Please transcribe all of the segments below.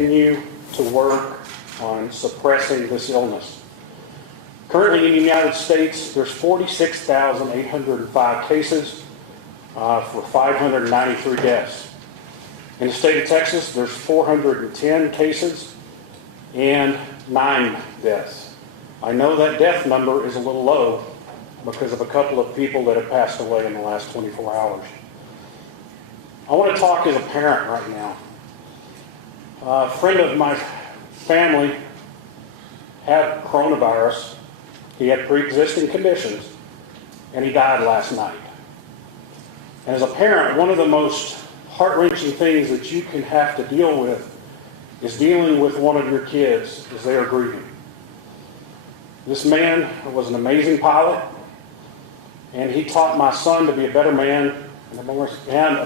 continue to work on suppressing this illness. Currently in the United States, there's 46,805 cases for 593 deaths. In the state of Texas, there's 410 cases and 9 deaths. I know that death number is a little low because of a couple of people that have passed away in the last 24 hours. I want to talk as a parent right now. A friend of my family had coronavirus. He had pre-existing conditions, and he died last night. And as a parent, one of the most heart-wrenching things that you can have to deal with is dealing with one of your kids as they are grieving. This man was an amazing pilot, and he taught my son to be a better man and a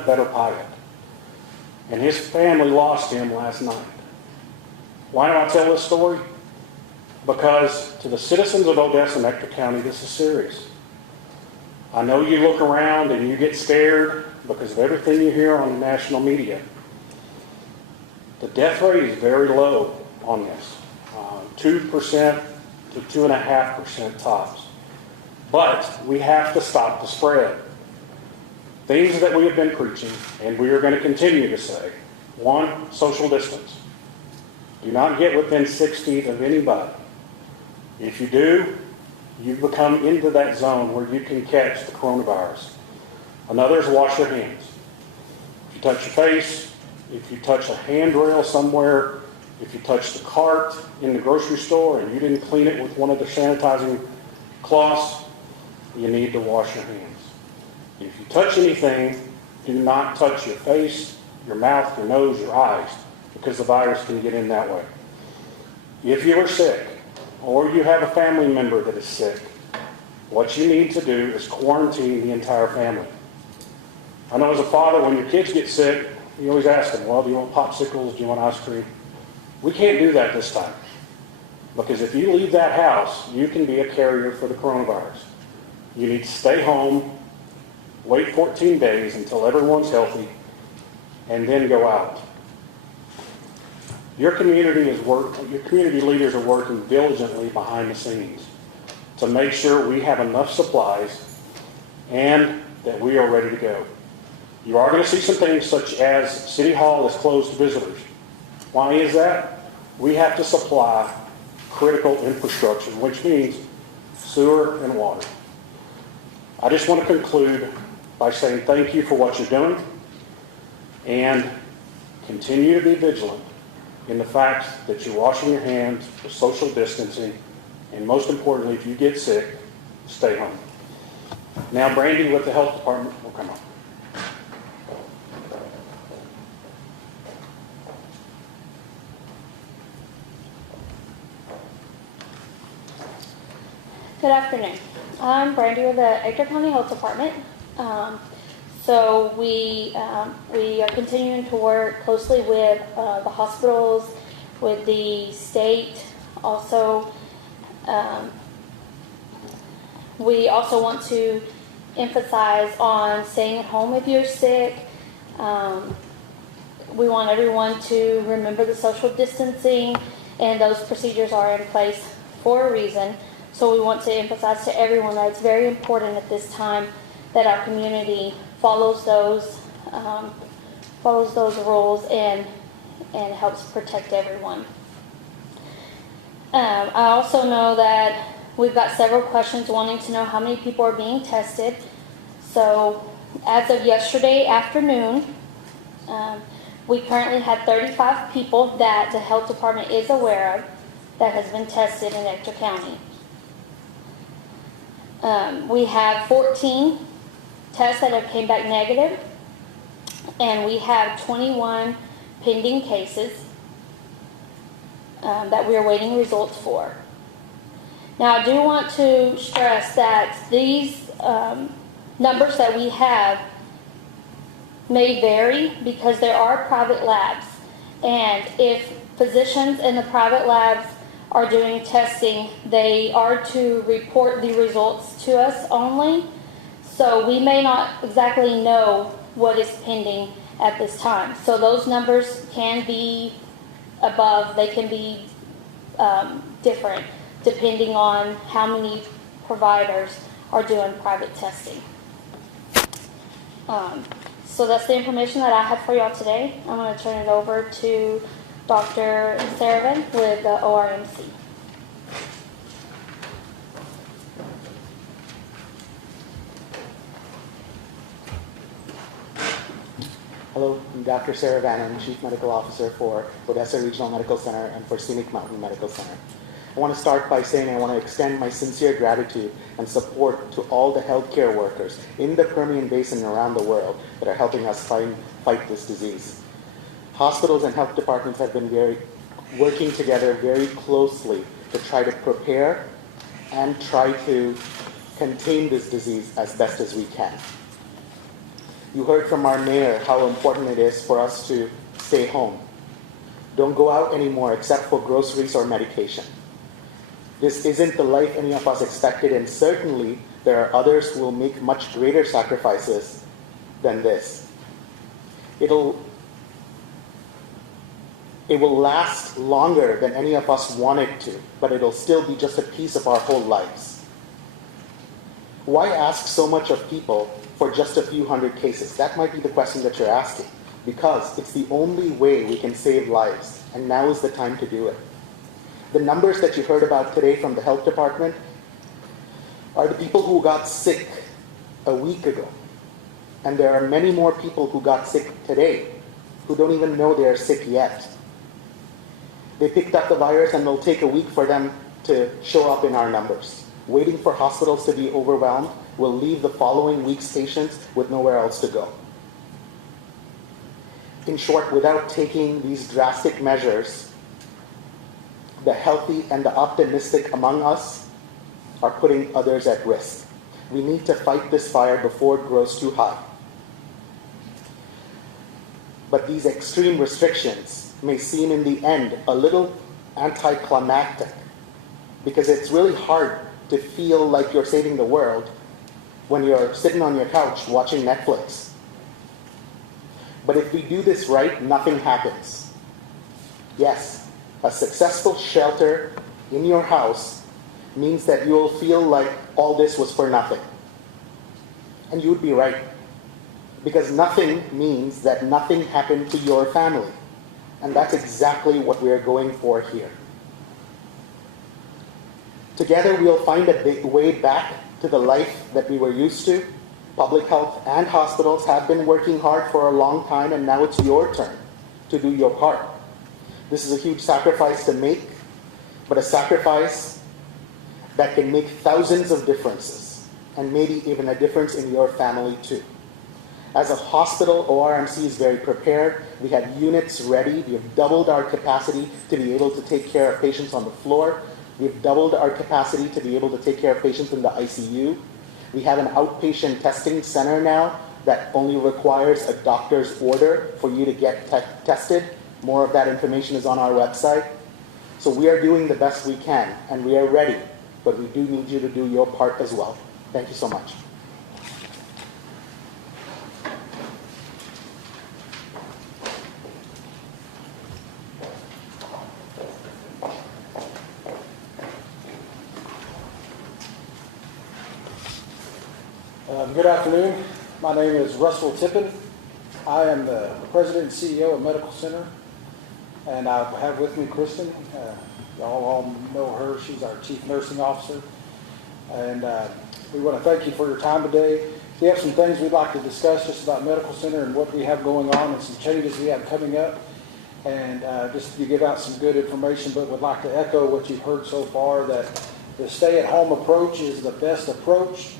better pilot. And his family lost him last night. Why do I tell this story? Because to the citizens of Odessa and Ector County, this is serious. I know you look around and you get scared because of everything you hear on the national media. The death rate is very low on this, 2% to 2.5% tops. But we have to stop the spread. Things that we have been preaching, and we are going to continue to say. 1, social distance. Do not get within 6 feet of anybody. If you do, you become into that zone where you can catch the coronavirus. Another is wash your hands. If you touch your face, if you touch a handrail somewhere, if you touch the cart in the grocery store and you didn't clean it with one of the sanitizing cloths, you need to wash your hands. If you touch anything, do not touch your face, your mouth, your nose, your eyes, because the virus can get in that way. If you are sick, or you have a family member that is sick, what you need to do is quarantine the entire family. I know as a father, when your kids get sick, you always ask them, well, do you want popsicles? Do you want ice cream? We can't do that this time. Because if you leave that house, you can be a carrier for the coronavirus. You need to stay home, wait 14 days until everyone's healthy, and then go out. Your community leaders are working diligently behind the scenes to make sure we have enough supplies and that we are ready to go. You are going to see some things such as City Hall is closed to visitors. Why is that? We have to supply critical infrastructure, which means sewer and water. I just want to conclude by saying thank you for what you're doing and continue to be vigilant in the fact that you're washing your hands, for social distancing, and most importantly, if you get sick, stay home. Now, Brandy with the health department will come up. Good afternoon. I'm Brandy with the Ector County Health Department. So we are continuing to work closely with the hospitals, with the state. Also, we also want to emphasize on staying at home if you're sick. We want everyone to remember the social distancing, and those procedures are in place for a reason. So we want to emphasize to everyone that it's very important at this time that our community follows those rules and helps protect everyone. I also know that we've got several questions wanting to know how many people are being tested. So as of yesterday afternoon, we currently had 35 people that the health department is aware of that has been tested in Ector County. We have 14 tests that have came back negative, and we have 21 pending cases that we are waiting results for. Now, I do want to stress that these numbers that we have may vary because there are private labs, and if physicians in the private labs are doing testing, they are to report the results to us only. So we may not exactly know what is pending at this time. So those numbers can be above, they can be different depending on how many providers are doing private testing. So that's the information that I have for y'all today. I'm going to turn it over to Dr. Saravan with the ORMC. Hello, I'm Dr. Saravan. I'm Chief Medical Officer for Odessa Regional Medical Center and for Scenic Mountain Medical Center. I want to start by saying I want to extend my sincere gratitude and support to all the healthcare workers in the Permian Basin and around the world that are helping us fight this disease. Hospitals and health departments have been working together very closely to try to prepare and try to contain this disease as best as we can. You heard from our mayor how important it is for us to stay home. Don't go out anymore except for groceries or medication. This isn't the life any of us expected, and certainly there are others who will make much greater sacrifices than this. It will last longer than any of us want it to, but it'll still be just a piece of our whole lives. Why ask so much of people for just a few hundred cases? That might be the question that you're asking, because it's the only way we can save lives, and now is the time to do it. The numbers that you heard about today from the health department are the people who got sick a week ago. And there are many more people who got sick today who don't even know they are sick yet. They picked up the virus, and it'll take a week for them to show up in our numbers. Waiting for hospitals to be overwhelmed will leave the following week's patients with nowhere else to go. In short, without taking these drastic measures, the healthy and the optimistic among us are putting others at risk. We need to fight this fire before it grows too high. But these extreme restrictions may seem in the end a little anticlimactic, because it's really hard to feel like you're saving the world when you're sitting on your couch watching Netflix. But if we do this right, nothing happens. Yes, a successful shelter in your house means that you'll feel like all this was for nothing. And you would be right, because nothing means that nothing happened to your family. And that's exactly what we're going for here. Together, we'll find a way back to the life that we were used to. Public health and hospitals have been working hard for a long time, and now it's your turn to do your part. This is a huge sacrifice to make, but a sacrifice that can make thousands of differences, and maybe even a difference in your family too. As a hospital, ORMC is very prepared. We have units ready. We have doubled our capacity to be able to take care of patients on the floor. We've doubled our capacity to be able to take care of patients in the ICU. We have an outpatient testing center now that only requires a doctor's order for you to get tested. More of that information is on our website. So we are doing the best we can, and we are ready, but we do need you to do your part as well. Thank you so much. Good afternoon. My name is Russell Tippin. I am the President and CEO of Medical Center, and I have with me Kristen. Y'all all know her. She's our Chief Nursing Officer. And we want to thank you for your time today. We have some things we'd like to discuss just about Medical Center and what we have going on and some changes we have coming up. And just to give out some good information, but would like to echo what you've heard so far, that the stay-at-home approach is the best approach.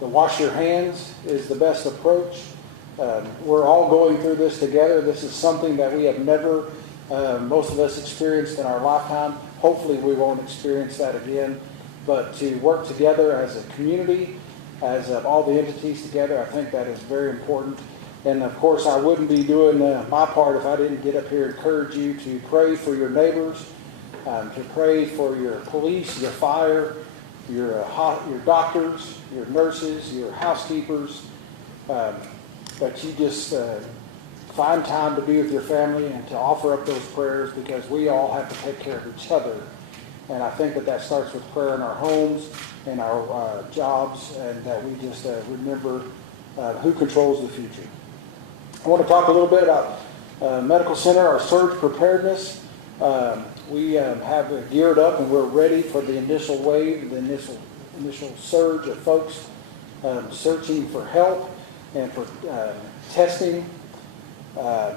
The wash your hands is the best approach. We're all going through this together. This is something that we have never, most of us, experienced in our lifetime. Hopefully we won't experience that again. But to work together as a community, as all the entities together, I think that is very important. And of course, I wouldn't be doing my part if I didn't get up here and encourage you to pray for your neighbors, to pray for your police, your fire, your doctors, your nurses, your housekeepers, but you just find time to be with your family and to offer up those prayers, because we all have to take care of each other. And I think that that starts with prayer in our homes and our jobs, and that we just remember who controls the future. I want to talk a little bit about Medical Center, our surge preparedness. We have geared up and we're ready for the initial wave, the initial surge of folks searching for help and for testing.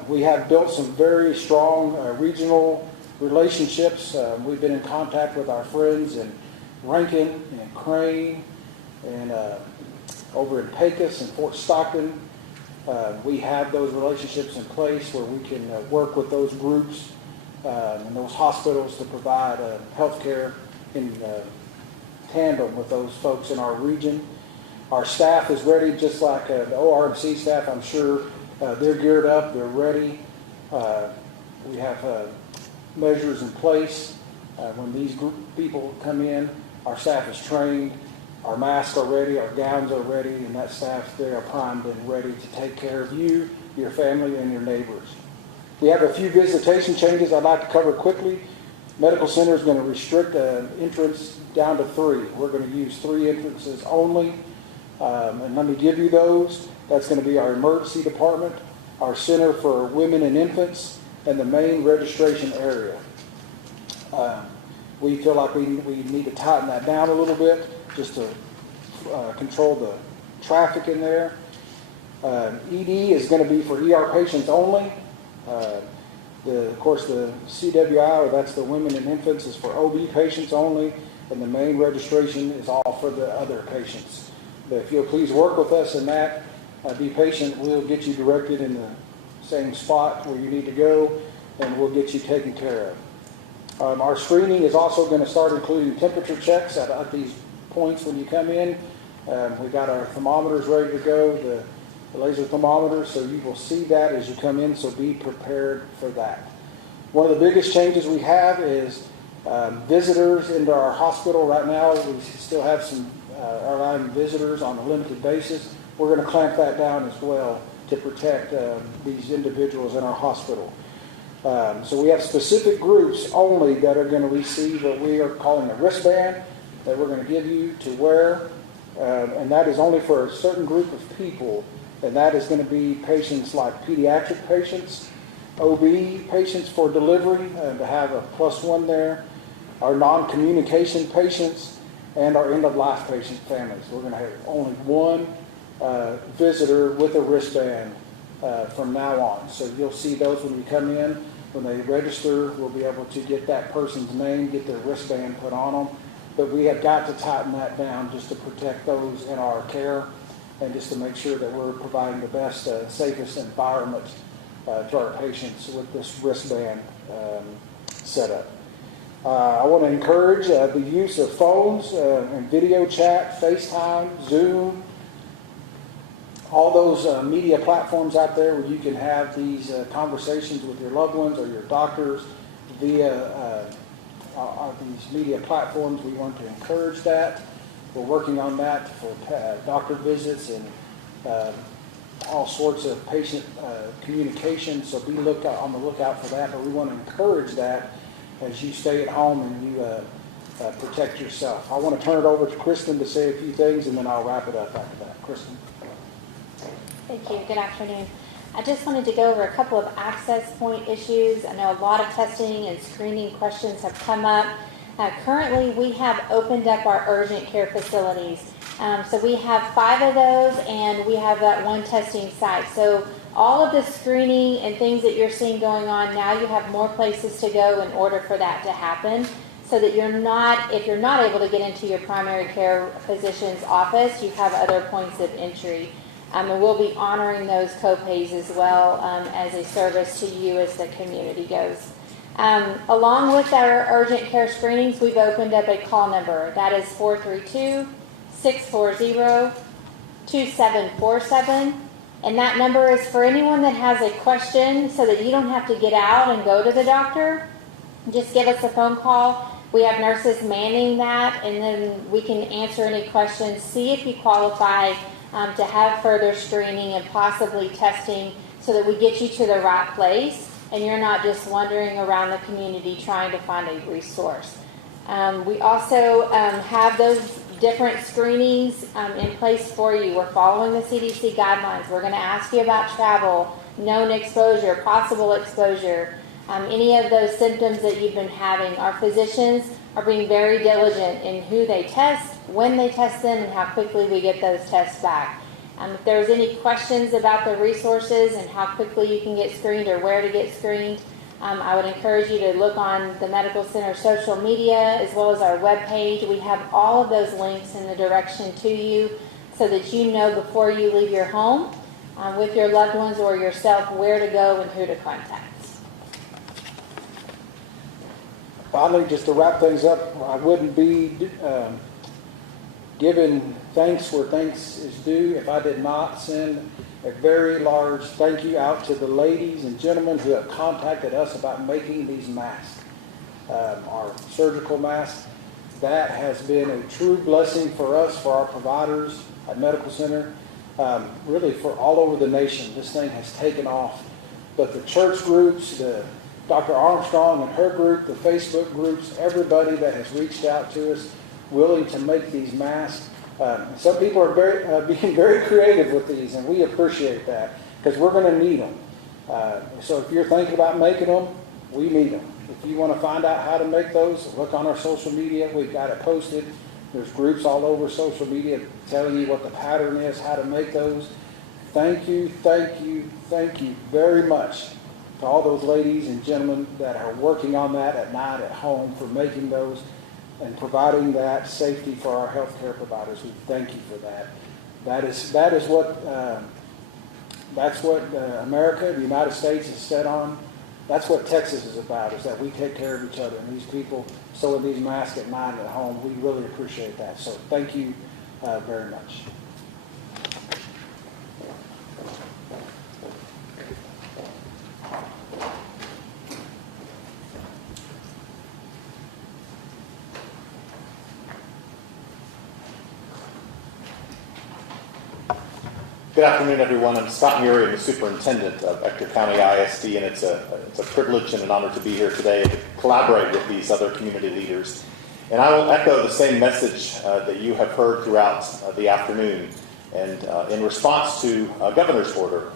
We have built some very strong regional relationships. We've been in contact with our friends in Rankin and Crane and over in Pecos and Fort Stockton. We have those relationships in place where we can work with those groups and those hospitals to provide health care in tandem with those folks in our region. Our staff is ready, just like the ORMC staff. I'm sure they're geared up, they're ready. We have measures in place. When these people come in, our staff is trained, our masks are ready, our gowns are ready, and that staff, they are primed and ready to take care of you, your family, and your neighbors. We have a few visitation changes I'd like to cover quickly. Medical Center is going to restrict entrance down to 3. We're going to use 3 entrances only. And let me give you those. That's going to be our emergency department, our Center for Women and Infants, and the main registration area. We feel like we need to tighten that down a little bit just to control the traffic in there. ED is going to be for ER patients only. Of course, the CWI, or that's the Women and Infants, is for OB patients only, and the main registration is all for the other patients. But if you'll please work with us in that, be patient. We'll get you directed in the same spot where you need to go, and we'll get you taken care of. Our screening is also going to start including temperature checks at these points when you come in. We got our thermometers ready to go, the laser thermometers, so you will see that as you come in, so be prepared for that. One of the biggest changes we have is visitors into our hospital. Right now, we still have some allowing visitors on a limited basis. We're going to clamp that down as well to protect these individuals in our hospital. So we have specific groups only that are going to receive what we are calling a wristband that we're going to give you to wear, and that is only for a certain group of people, and that is going to be patients like pediatric patients, OB patients for delivery, to have a +1 there, our non-communication patients, and our end-of-life patient families. We're going to have only one visitor with a wristband from now on. So you'll see those when we come in. When they register, we'll be able to get that person's name, get their wristband put on them. But we have got to tighten that down just to protect those in our care and just to make sure that we're providing the best, safest environment to our patients with this wristband setup. I want to encourage the use of phones and video chat, FaceTime, Zoom, all those media platforms out there where you can have these conversations with your loved ones or your doctors via these media platforms. We want to encourage that. We're working on that for doctor visits and all sorts of patient communication, so be on the lookout for that. But we want to encourage that as you stay at home and you protect yourself. I want to turn it over to Kristen to say a few things, and then I'll wrap it up after that. Kristen. Thank you. Good afternoon. I just wanted to go over a couple of access point issues. I know a lot of testing and screening questions have come up. Currently, we have opened up our urgent care facilities. So we have 5 of those, and we have that one testing site. So all of the screening and things that you're seeing going on now, you have more places to go in order for that to happen, so that if you're not able to get into your primary care physician's office, you have other points of entry. And we'll be honoring those co-pays as well as a service to you as the community goes. Along with our urgent care screenings, we've opened up a call number. That is 432-640-2747. And that number is for anyone that has a question, so that you don't have to get out and go to the doctor. Just give us a phone call. We have nurses manning that, and then we can answer any questions, see if you qualify to have further screening and possibly testing, so that we get you to the right place and you're not just wandering around the community trying to find a resource. We also have those different screenings in place for you. We're following the CDC guidelines. We're going to ask you about travel, known exposure, possible exposure, any of those symptoms that you've been having. Our physicians are being very diligent in who they test, when they test them, and how quickly we get those tests back. If there's any questions about the resources and how quickly you can get screened or where to get screened, I would encourage you to look on the Medical Center social media as well as our webpage. We have all of those links in the direction to you so that you know before you leave your home with your loved ones or yourself where to go and who to contact. Finally, just to wrap things up, I wouldn't be giving thanks where thanks is due if I did not send a very large thank you out to the ladies and gentlemen who have contacted us about making these masks, our surgical masks. That has been a true blessing for us, for our providers at Medical Center, really for all over the nation. This thing has taken off. But the church groups, the Dr. Armstrong and her group, the Facebook groups, everybody that has reached out to us willing to make these masks. Some people are being very creative with these, and we appreciate that because we're going to need them. So if you're thinking about making them, we need them. If you want to find out how to make those, look on our social media. We've got it posted. There's groups all over social media telling you what the pattern is, how to make those. Thank you, thank you, thank you very much to all those ladies and gentlemen that are working on that at night at home for making those and providing that safety for our healthcare providers. We thank you for that. That's what America, the United States, is set on. That's what Texas is about, is that we take care of each other. And these people sewing these masks at night at home, we really appreciate that. So thank you very much. Good afternoon, everyone. I'm Scott Murray. I'm the superintendent of Ector County ISD, and it's a privilege and an honor to be here today and to collaborate with these other community leaders. And I will echo the same message that you have heard throughout the afternoon. And in response to a governor's order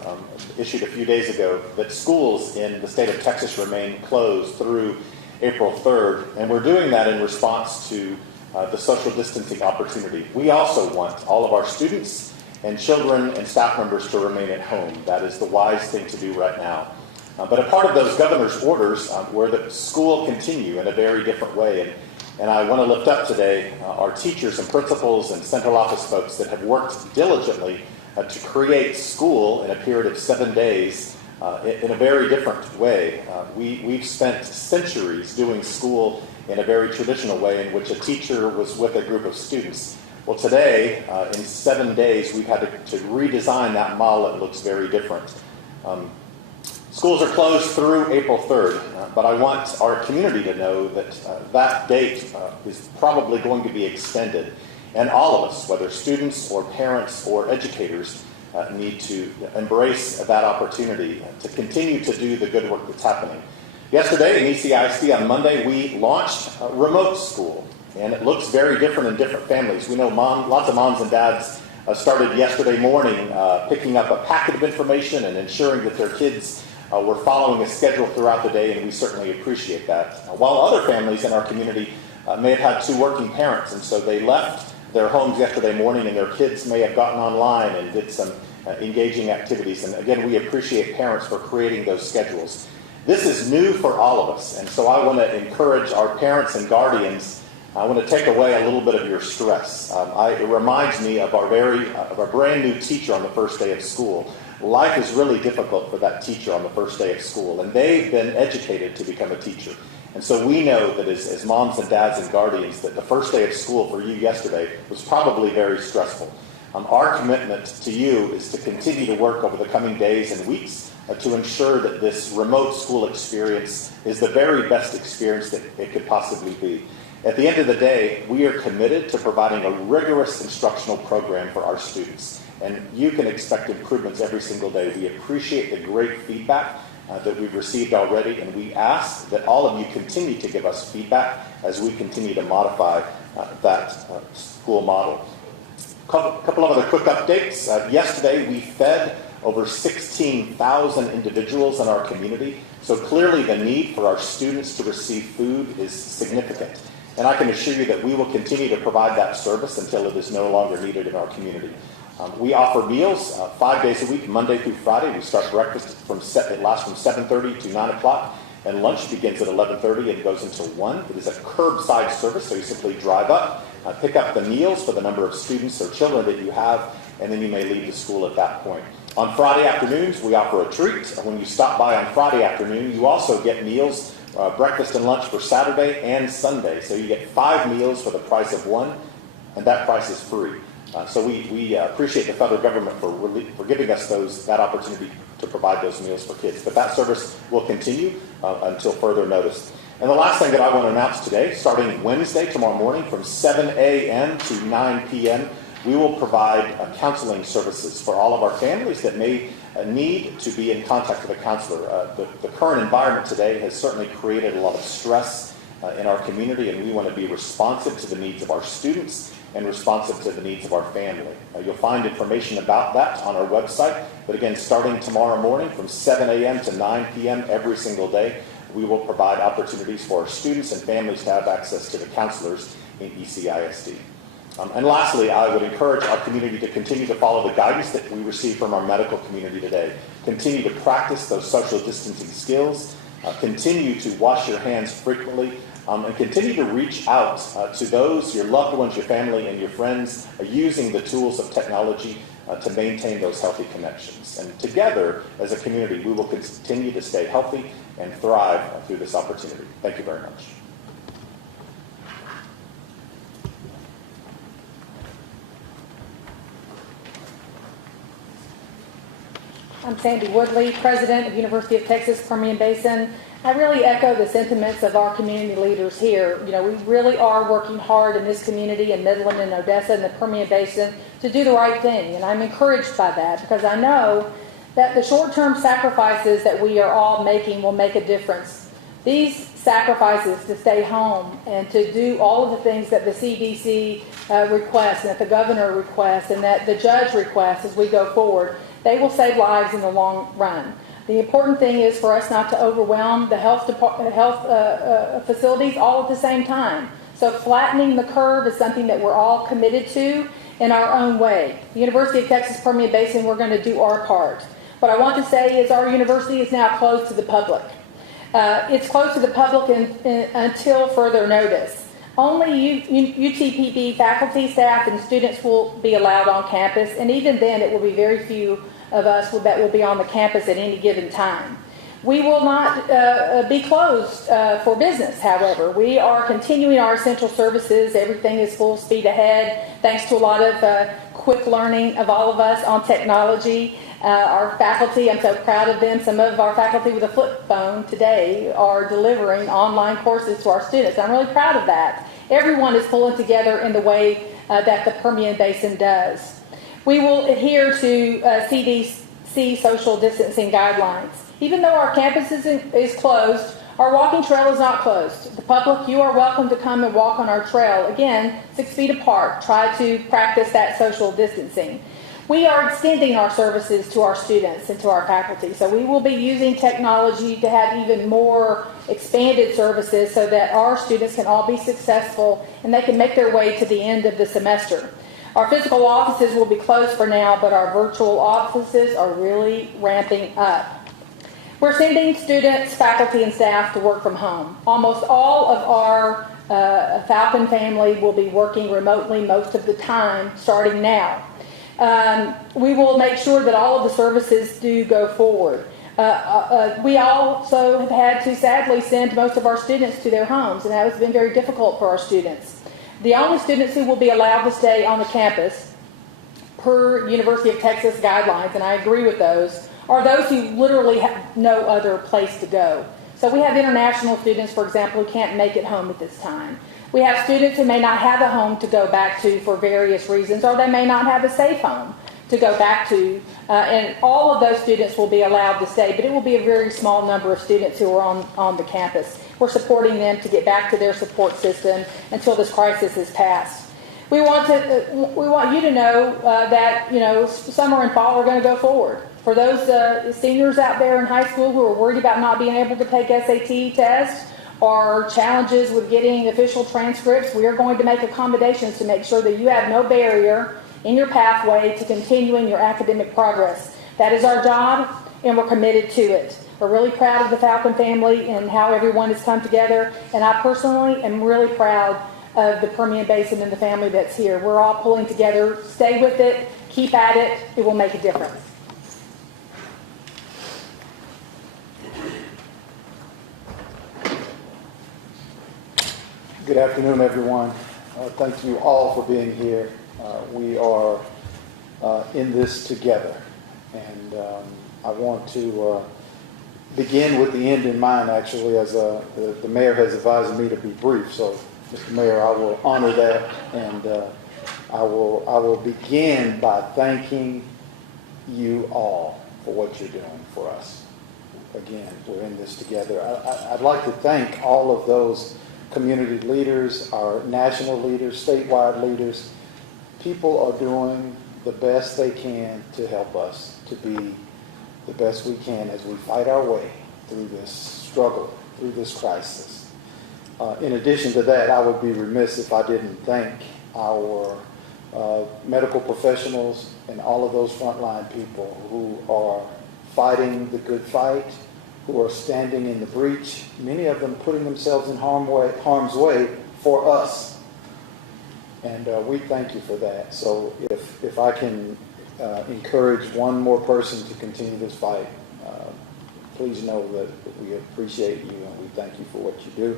issued a few days ago that schools in the state of Texas remain closed through April 3rd, and we're doing that in response to the social distancing opportunity. We also want all of our students and children and staff members to remain at home. That is the wise thing to do right now. But a part of those governor's orders were that school continue in a very different way. And I want to lift up today our teachers and principals and central office folks that have worked diligently to create school in a period of 7 days in a very different way. We've spent centuries doing school in a very traditional way in which a teacher was with a group of students. Well, today, in 7 days, we've had to redesign that model. It looks very different. Schools are closed through April 3rd, but I want our community to know that that date is probably going to be extended. And all of us, whether students or parents or educators, need to embrace that opportunity to continue to do the good work that's happening. Yesterday in ECISD on Monday, we launched remote school. And it looks very different in different families. We know lots of moms and dads started yesterday morning picking up a packet of information and ensuring that their kids were following a schedule throughout the day, and we certainly appreciate that. While other families in our community may have had 2 working parents, and so they left their homes yesterday morning and their kids may have gotten online and did some engaging activities. And again, we appreciate parents for creating those schedules. This is new for all of us, and so I want to encourage our parents and guardians. I want to take away a little bit of your stress. It reminds me of our brand new teacher on the first day of school. Life is really difficult for that teacher on the first day of school, and they've been educated to become a teacher. And so we know that as moms and dads and guardians, that the first day of school for you yesterday was probably very stressful. Our commitment to you is to continue to work over the coming days and weeks to ensure that this remote school experience is the very best experience that it could possibly be. At the end of the day, we are committed to providing a rigorous instructional program for our students. and you can expect improvements every single day. We appreciate the great feedback that we've received already, and we ask that all of you continue to give us feedback as we continue to modify that school model. Couple of other quick updates. Yesterday, we fed over 16,000 individuals in our community, so clearly the need for our students to receive food is significant. And I can assure you that we will continue to provide that service until it is no longer needed in our community. We offer meals 5 days a week, Monday through Friday. We start breakfast it lasts from 7:30 to 9 o'clock, and lunch begins at 11:30 and goes until 1. It is a curbside service, so you simply drive up, pick up the meals for the number of students or children that you have, and then you may leave the school at that point. On Friday afternoons, we offer a treat. When you stop by on Friday afternoon, you also get meals, breakfast and lunch for Saturday and Sunday. So you get 5 meals for the price of 1, and that price is free. So we appreciate the federal government for giving us that opportunity to provide those meals for kids. But that service will continue until further notice. And the last thing that I want to announce today, starting Wednesday, tomorrow morning, from 7 a.m. to 9 p.m., we will provide counseling services for all of our families that may need to be in contact with a counselor. The current environment today has certainly created a lot of stress in our community, and we want to be responsive to the needs of our students and responsive to the needs of our family. You'll find information about that on our website, but again, starting tomorrow morning from 7 a.m. to 9 p.m. every single day, we will provide opportunities for our students and families to have access to the counselors in ECISD. And lastly, I would encourage our community to continue to follow the guidance that we receive from our medical community today. Continue to practice those social distancing skills, continue to wash your hands frequently, and continue to reach out to those, your loved ones, your family, and your friends, using the tools of technology to maintain those healthy connections. And together, as a community, we will continue to stay healthy and thrive through this opportunity. Thank you very much. I'm Sandy Woodley, President of University of Texas Permian Basin. I really echo the sentiments of our community leaders here. You know, we really are working hard in this community in Midland and Odessa and the Permian Basin to do the right thing. And I'm encouraged by that because I know that the short-term sacrifices that we are all making will make a difference. These sacrifices to stay home and to do all of the things that the CDC requests and that the governor requests and that the judge requests as we go forward, they will save lives in the long run. The important thing is for us not to overwhelm the health facilities all at the same time. So flattening the curve is something that we're all committed to in our own way. The University of Texas Permian Basin, we're going to do our part. What I want to say is our university is now closed to the public. It's closed to the public until further notice. Only UTPB faculty, staff, and students will be allowed on campus, and even then it will be very few of us that will be on the campus at any given time. We will not be closed for business, however. We are continuing our essential services. Everything is full speed ahead, thanks to a lot of quick learning of all of us on technology. Our faculty, I'm so proud of them. Some of our faculty with a flip phone today are delivering online courses to our students. I'm really proud of that. Everyone is pulling together in the way that the Permian Basin does. We will adhere to CDC social distancing guidelines. Even though our campus is closed, our walking trail is not closed. The public, you are welcome to come and walk on our trail. Again, 6 feet apart. Try to practice that social distancing. We are extending our services to our students and to our faculty. So we will be using technology to have even more expanded services so that our students can all be successful and they can make their way to the end of the semester. Our physical offices will be closed for now, but our virtual offices are really ramping up. We're sending students, faculty, and staff to work from home. Almost all of our Falcon family will be working remotely most of the time, starting now. We will make sure that all of the services do go forward. We also have had to sadly send most of our students to their homes, and that has been very difficult for our students. The only students who will be allowed to stay on the campus per University of Texas guidelines, and I agree with those, are those who literally have no other place to go. So we have international students, for example, who can't make it home at this time. We have students who may not have a home to go back to for various reasons, or they may not have a safe home to go back to. And all of those students will be allowed to stay, but it will be a very small number of students who are on the campus. We're supporting them to get back to their support system until this crisis is passed. We want you to know that, summer and fall are going to go forward. For those seniors out there in high school who are worried about not being able to take SAT tests or challenges with getting official transcripts, we are going to make accommodations to make sure that you have no barrier in your pathway to continuing your academic progress. That is our job, and we're committed to it. We're really proud of the Falcon family and how everyone has come together, and I personally am really proud of the Permian Basin and the family that's here. We're all pulling together. Stay with it. Keep at it. It will make a difference. Good afternoon, everyone. Thank you all for being here. We are in this together, and I want to begin with the end in mind, actually, as the mayor has advised me to be brief. So, Mr. Mayor, I will honor that, and I will begin by thanking you all for what you're doing for us. Again, we're in this together. I'd like to thank all of those community leaders, our national leaders, statewide leaders. People are doing the best they can to help us to be the best we can as we fight our way through this struggle, through this crisis. In addition to that, I would be remiss if I didn't thank our medical professionals and all of those frontline people who are fighting the good fight, who are standing in the breach, many of them putting themselves in harm's way for us. And we thank you for that. So if I can encourage one more person to continue this fight, please know that we appreciate you and we thank you for what you do.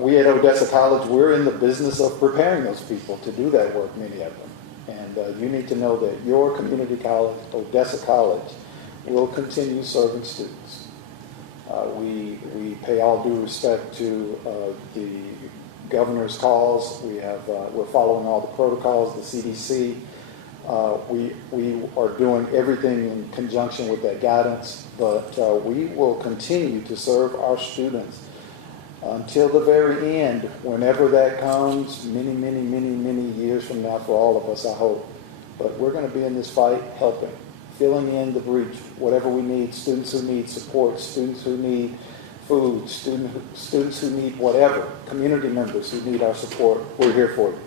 We at Odessa College, we're in the business of preparing those people to do that work, many of them. And you need to know that your community college, Odessa College, will continue serving students. We pay all due respect to the governor's calls. We're following all the protocols, the CDC. We are doing everything in conjunction with that guidance, but we will continue to serve our students until the very end, whenever that comes, many years from now for all of us, I hope. But we're going to be in this fight helping, filling in the breach, whatever we need, students who need support, students who need food, students who need whatever, community members who need our support, we're here for you.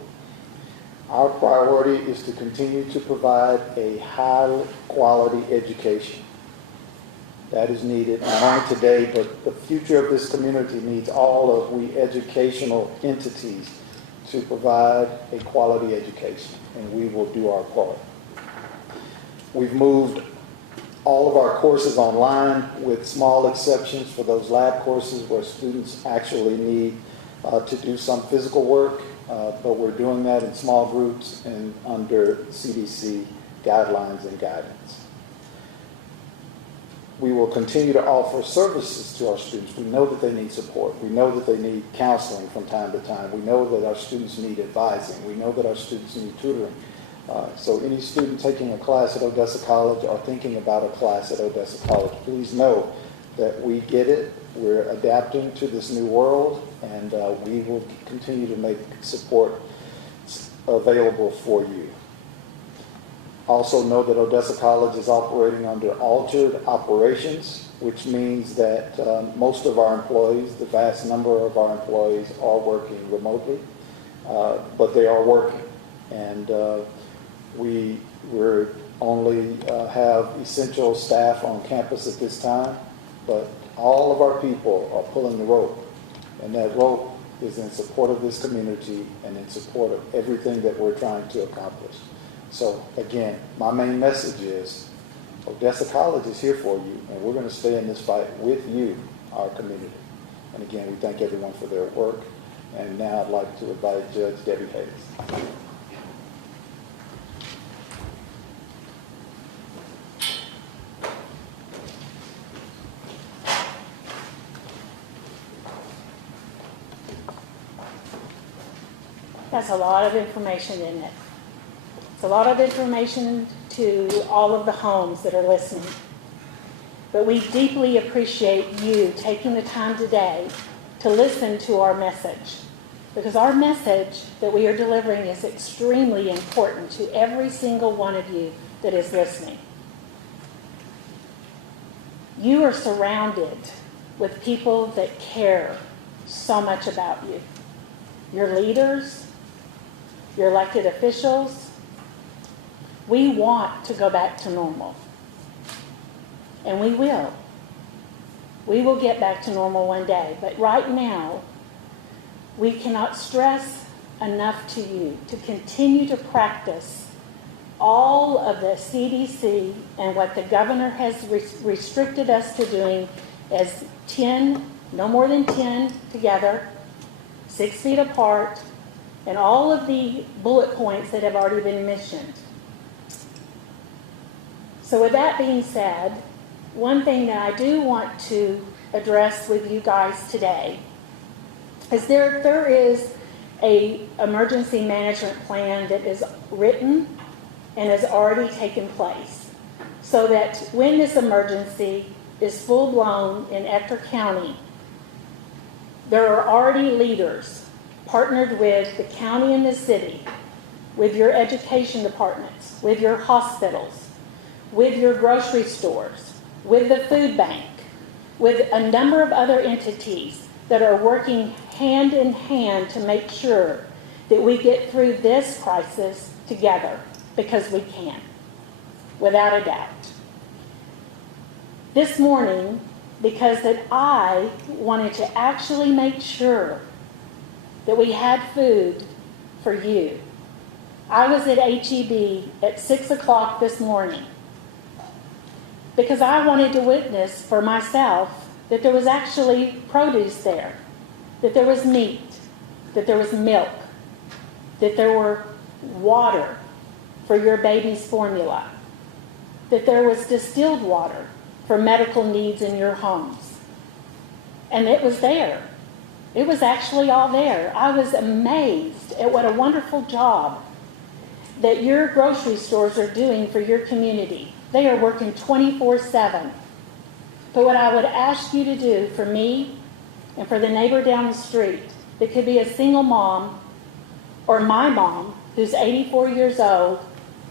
Our priority is to continue to provide a high quality education. That is needed not only today, but the future of this community needs all of we educational entities to provide a quality education, and we will do our part. We've moved all of our courses online with small exceptions for those lab courses where students actually need to do some physical work, but we're doing that in small groups and under CDC guidelines and guidance. We will continue to offer services to our students. We know that they need support. We know that they need counseling from time to time. We know that our students need advising. We know that our students need tutoring. So any student taking a class at Odessa College or thinking about a class at Odessa College, please know that we get it. We're adapting to this new world, and we will continue to make support available for you. Also know that Odessa College is operating under altered operations, which means that most of our employees, the vast number of our employees, are working remotely, but they are working. And we're only have essential staff on campus at this time, but all of our people are pulling the rope, and that rope is in support of this community and in support of everything that we're trying to accomplish. So again, my main message is Odessa College is here for you, and we're going to stay in this fight with you, our community. And again, we thank everyone for their work. And now I'd like to invite Judge Debbie Hayes. That's a lot of information, isn't it? It's a lot of information to all of the homes that are listening. But we deeply appreciate you taking the time today to listen to our message, because our message that we are delivering is extremely important to every single one of you that is listening. You are surrounded with people that care so much about you. Your leaders, your elected officials. We want to go back to normal. And we will. We will get back to normal one day. But right now, we cannot stress enough to you to continue to practice all of the CDC and what the governor has restricted us to doing as 10, no more than 10 together, 6 feet apart, and all of the bullet points that have already been mentioned. So with that being said, one thing that I do want to address with you guys today is there is a emergency management plan that is written and has already taken place, so that when this emergency is full-blown in Ector County, there are already leaders partnered with the county and the city, with your education departments, with your hospitals, with your grocery stores, with the food bank, with a number of other entities that are working hand in hand to make sure that we get through this crisis together, because we can, without a doubt. This morning, because that I wanted to actually make sure that we had food for you, I was at HEB at 6 o'clock this morning, because I wanted to witness for myself that there was actually produce there, that there was meat, that there was milk, that there were water for your baby's formula, that there was distilled water for medical needs in your homes. And it was there. It was actually all there. I was amazed at what a wonderful job that your grocery stores are doing for your community. They are working 24/7. But what I would ask you to do for me and for the neighbor down the street, that could be a single mom or my mom who's 84 years old,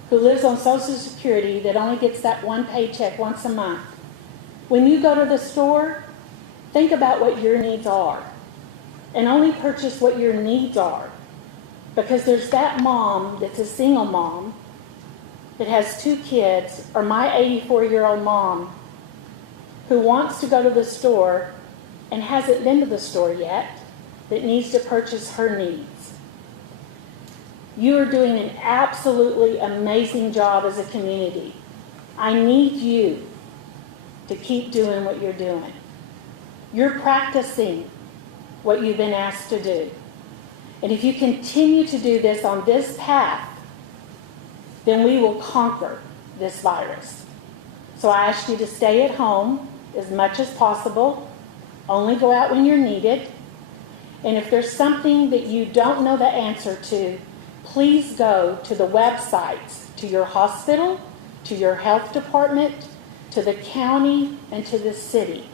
who lives on Social Security, that only gets that one paycheck once a month. When you go to the store, think about what your needs are and only purchase what your needs are. Because there's that mom that's a single mom that has 2 kids, or my 84-year-old mom who wants to go to the store and hasn't been to the store yet, that needs to purchase her needs. You are doing an absolutely amazing job as a community. I need you to keep doing what you're doing. You're practicing what you've been asked to do. And if you continue to do this on this path, then we will conquer this virus. So I ask you to stay at home as much as possible. Only go out when you're needed. And if there's something that you don't know the answer to, please go to the websites, to your hospital, to your health department, to the county, and to the city.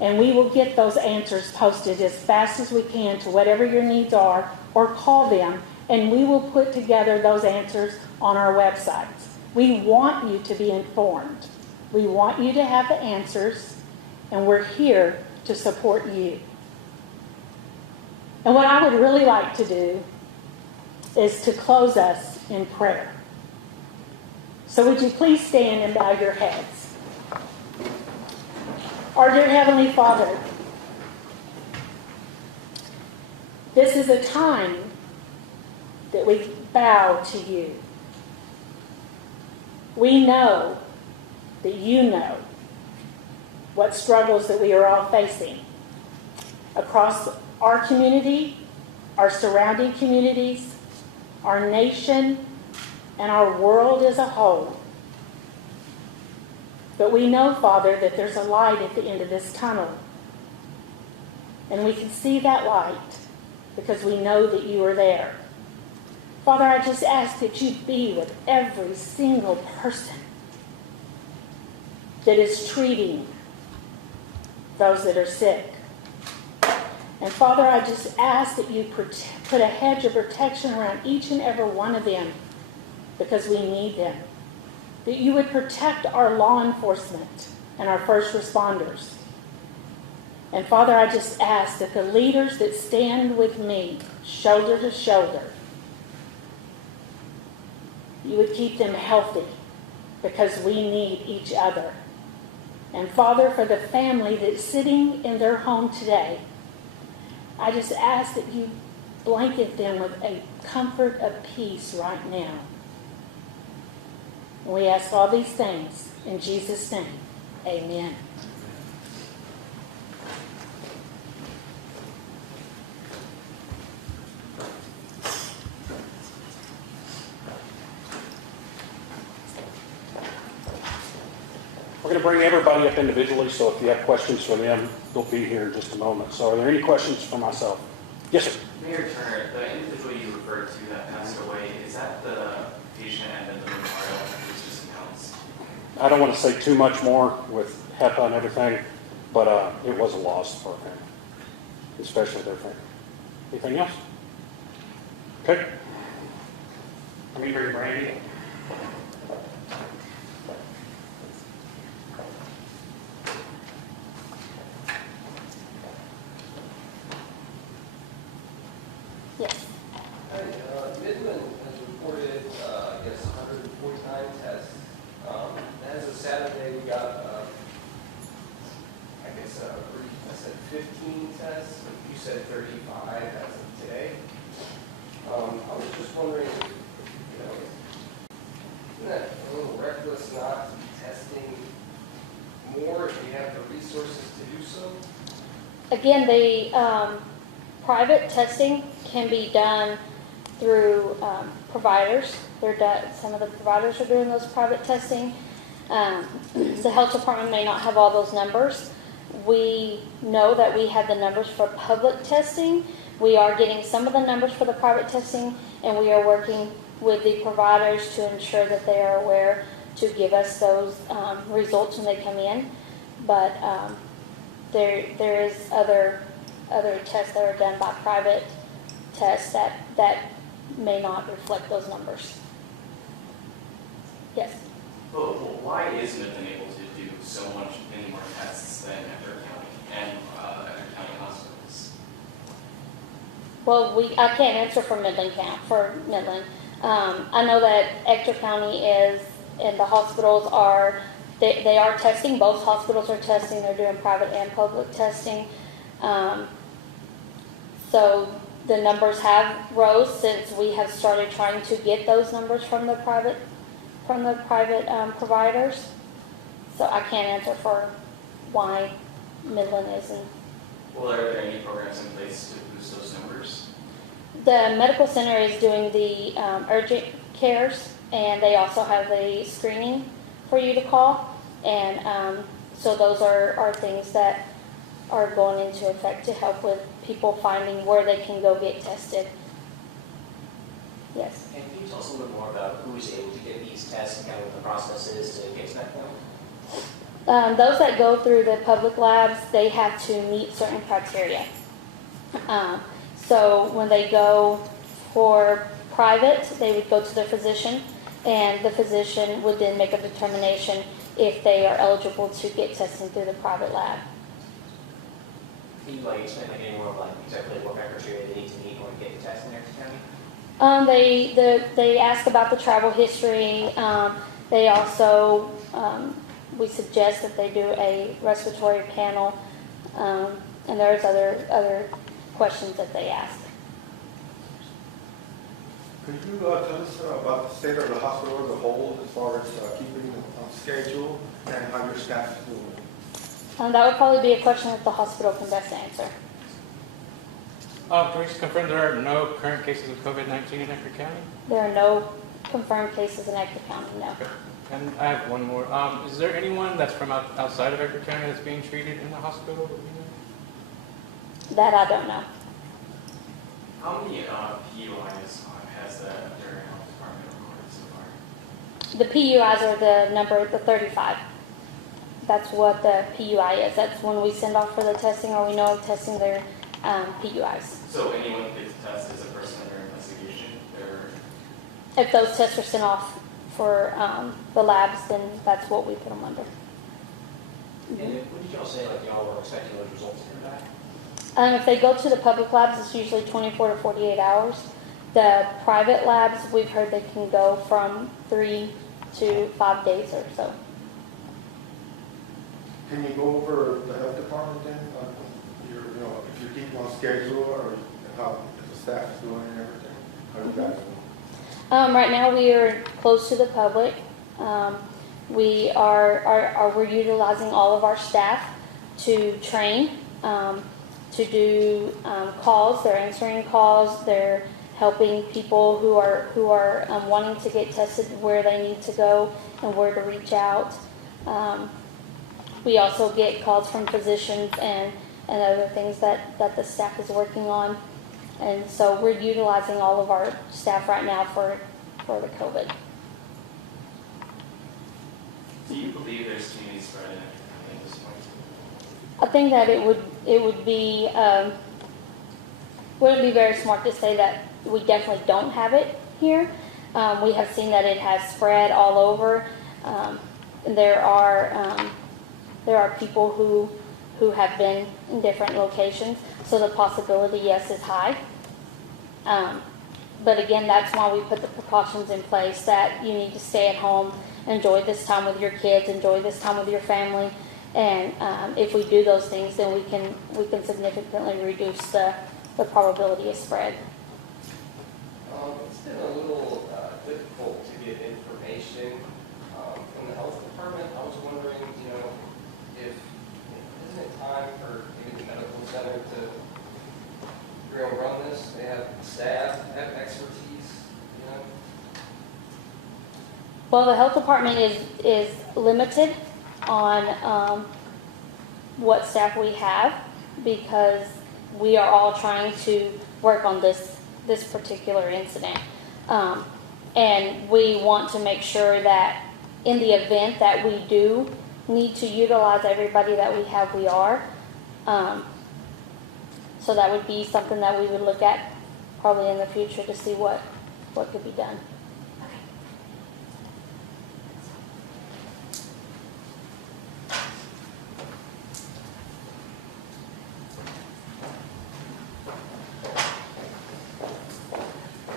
And we will get those answers posted as fast as we can to whatever your needs are, or call them, and we will put together those answers on our websites. We want you to be informed. We want you to have the answers, and we're here to support you. And what I would really like to do is to close us in prayer. So would you please stand and bow your heads. Our dear Heavenly Father, this is a time that we bow to you. We know that you know what struggles that we are all facing across our community, our surrounding communities, our nation, and our world as a whole. But we know, Father, that there's a light at the end of this tunnel. And we can see that light because we know that you are there. Father, I just ask that you be with every single person that is treating those that are sick. And Father, I just ask that you put a hedge of protection around each and every one of them, because we need them. That you would protect our law enforcement and our first responders. And Father, I just ask that the leaders that stand with me, shoulder to shoulder, you would keep them healthy, because we need each other. And Father, for the family that's sitting in their home today, I just ask that you blanket them with a comfort of peace right now. And we ask all these things in Jesus' name. Amen. We're going to bring everybody up individually, so if you have questions for them, they'll be here in just a moment. So are there any questions for myself? Yes, sir. Mayor Turner, the individual you referred to that passed away, is that the patient at the memorial who's just announced? I don't want to say too much more with HEPA and everything, but it was a loss for our family, especially their family. Anything else? Okay. Let me bring Brandy up. Yes. Hi, Midland has reported, I guess, 149 tests. As of Saturday, we got, I said 15 tests, but you said 35 as of today. I was just wondering, isn't that a little reckless not to be testing more if you have the resources to do so? Again, the private testing can be done through providers. Some of the providers are doing those private testing. The health department may not have all those numbers. We know that we have the numbers for public testing. We are getting some of the numbers for the private testing, and we are working with the providers to ensure that they are aware to give us those results when they come in. But there is other tests that are done by private tests that may not reflect those numbers. Yes. Well, why is Midland able to do so many more tests than Ector County and Ector County hospitals? Well, I can't answer for Midland. I know that Ector County is, and the hospitals are, they are testing. Both hospitals are testing. They're doing private and public testing. So the numbers have rose since we have started trying to get those numbers from the private providers. So I can't answer for why Midland isn't. Well, are there any programs in place to boost those numbers? The medical center is doing the urgent cares, and they also have the screening for you to call. And so those are things that are going into effect to help with people finding where they can go get tested. Yes. And can you tell us a little bit more about who is able to get these tests and kind of what the process is to get to that point? Those that go through the public labs, they have to meet certain criteria. So when they go for private, they would go to the physician, and the physician would then make a determination if they are eligible to get testing through the private lab. Can you explain any more of exactly what criteria they need to meet in order to get the test in Ector County? They ask about the travel history. They also, we suggest that they do a respiratory panel, and there's other questions that they ask. Could you tell us about the state of the hospital as a whole as far as keeping on schedule and how your staff is doing? That would probably be a question that the hospital can best answer. Can we just confirm there are no current cases of COVID-19 in Ector County? There are no confirmed cases in Ector County, no. Okay. And I have one more. Is there anyone that's from outside of Ector County that's being treated in the hospital? That I don't know. How many PUIs have tests that your health department recorded so far? The PUIs are the number, the 35. That's what the PUI is. That's when we send off for the testing or we know of testing their PUIs. So anyone who gets a test is a person under investigation? Or If those tests are sent off for the labs, then that's what we put them under. And what did y'all say, like y'all were expecting those results to come back? If they go to the public labs, it's usually 24 to 48 hours. The private labs, we've heard they can go from 3 to 5 days or so. Can you go over the health department then? If you're keeping on schedule or how the staff is doing and everything? How do you guys do? Right now, we are closed to the public. We're utilizing all of our staff to train, to do calls. They're answering calls. They're helping people who are wanting to get tested where they need to go and where to reach out. We also get calls from physicians and other things that the staff is working on. And so we're utilizing all of our staff right now for the COVID. do you believe there's community spread in Ector County at this point? I think that it would be wouldn't be very smart to say that we definitely don't have it here. We have seen that it has spread all over. There are people who have been in different locations, so the possibility, yes, is high. But again, that's why we put the precautions in place that you need to stay at home, enjoy this time with your kids, enjoy this time with your family, and if we do those things, then we can significantly reduce the probability of spread. It's been a little difficult to get information from the health department. I was wondering, if isn't it time for maybe the medical center to run this? They have staff, have expertise, Well, the health department is limited on what staff we have because we are all trying to work on this particular incident. And we want to make sure that in the event that we do need to utilize everybody that we have, we are. So that would be something that we would look at probably in the future to see what could be done.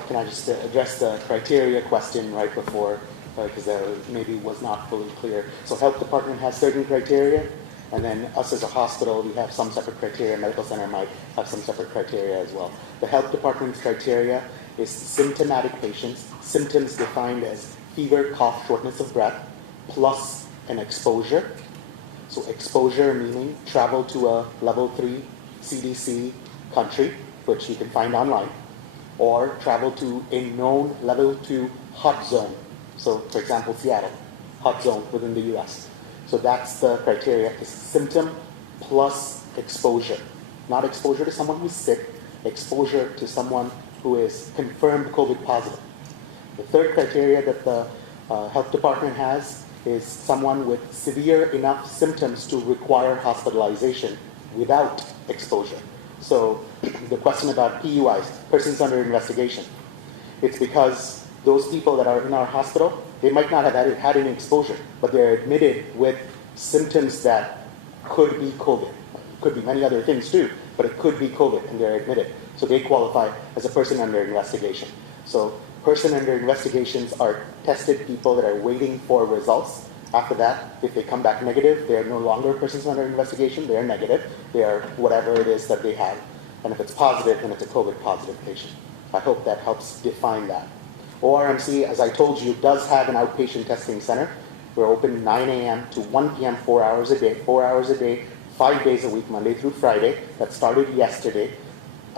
Can I just address the criteria question right before, because that maybe was not fully clear. So health department has certain criteria, and then us as a hospital, we have some separate criteria. Medical center might have some separate criteria as well. The health department's criteria is symptomatic patients, symptoms defined as fever, cough, shortness of breath, plus an exposure. So exposure meaning travel to a level 3 CDC country, which you can find online, or travel to a known level 2 hot zone. So for example, Seattle, hot zone within the US. So that's the criteria, is symptom plus exposure. Not exposure to someone who's sick, exposure to someone who is confirmed COVID positive. The third criteria that the health department has is someone with severe enough symptoms to require hospitalization without exposure. So the question about PUIs, persons under investigation, it's because those people that are in our hospital, they might not have had any exposure, but they're admitted with symptoms that could be COVID. Could be many other things too, but it could be COVID, and they're admitted. So they qualify as a person under investigation. So person under investigations are tested people that are waiting for results. After that, if they come back negative, they are no longer persons under investigation, they are negative. They are whatever it is that they have. And if it's positive, then it's a COVID positive patient. I hope that helps define that. ORMC, as I told you, does have an outpatient testing center. We're open 9 a.m. to 1 p.m. 4 hours a day, 5 days a week, Monday through Friday. That started yesterday.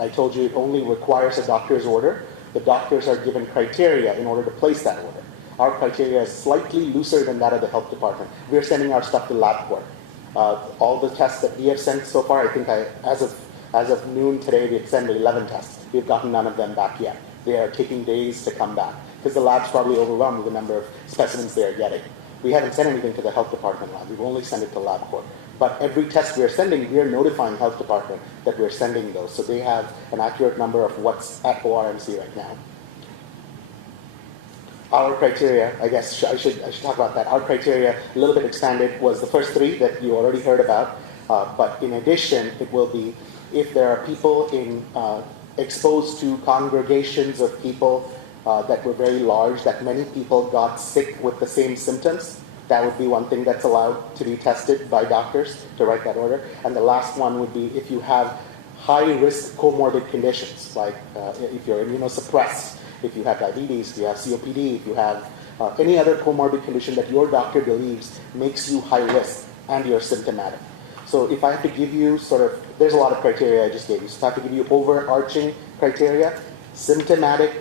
I told you it only requires a doctor's order. The doctors are given criteria in order to place that order. Our criteria is slightly looser than that of the health department. We're sending our stuff to LabCorp. All the tests that we have sent so far, I think as of noon today, we have sent 11 tests. We've gotten none of them back yet. they are taking days to come back because the lab's probably overwhelmed with the number of specimens they are getting. We haven't sent anything to the health department lab. We've only sent it to LabCorp. But every test we're sending, we're notifying health department that we're sending those. So they have an accurate number of what's at ORMC right now. Our criteria, I guess I should talk about that. Our criteria, a little bit expanded, was the first three that you already heard about. But in addition, it will be if there are people exposed to congregations of people that were very large, that many people got sick with the same symptoms. That would be one thing that's allowed to be tested by doctors to write that order. And the last one would be if you have high-risk comorbid conditions, like if you're immunosuppressed, if you have diabetes, if you have COPD, if you have any other comorbid condition that your doctor believes makes you high risk and you're symptomatic. So if I have to give you there's a lot of criteria I just gave you. So if I have to give you overarching criteria, symptomatic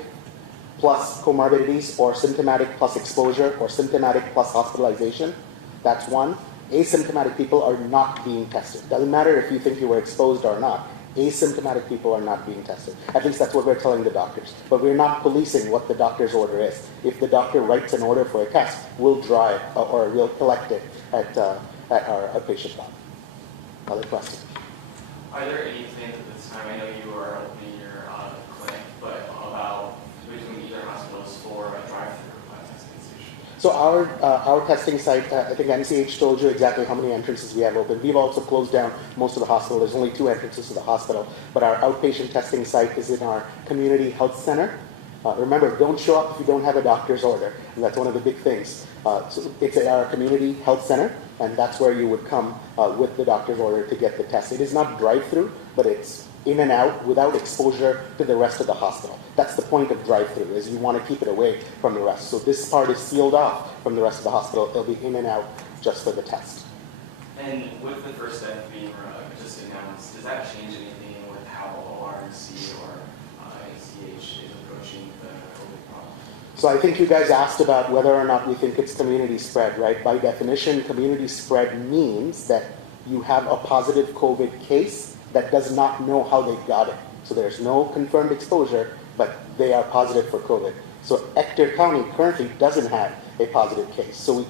plus comorbidities, or symptomatic plus exposure, or symptomatic plus hospitalization, that's one. Asymptomatic people are not being tested. Doesn't matter if you think you were exposed or not. Asymptomatic people are not being tested. At least that's what we're telling the doctors. But we're not policing what the doctor's order is. If the doctor writes an order for a test, we'll drive or we'll collect it at our outpatient lab. Other questions? Are there any plans at this time? I know you are opening your clinic, but about between either hospitals for a drive-through testing station? So our testing site, I think NCH told you exactly how many entrances we have open. We've also closed down most of the hospital. There's only 2 entrances to the hospital. But our outpatient testing site is in our community health center. Remember, don't show up if you don't have a doctor's order. And that's one of the big things. So it's at our community health center, and that's where you would come with the doctor's order to get the test. It is not drive-through, but it's in and out without exposure to the rest of the hospital. That's the point of drive-through, is you want to keep it away from the rest. So this part is sealed off from the rest of the hospital. It'll be in and out just for the test. And with the first step being just announced, does that change anything with how ORMC or NCH is approaching the COVID problem? So I think you guys asked about whether or not we think it's community spread, right? By definition, community spread means that you have a positive COVID case that does not know how they got it. So there's no confirmed exposure, but they are positive for COVID. So Ector County currently doesn't have a positive case. So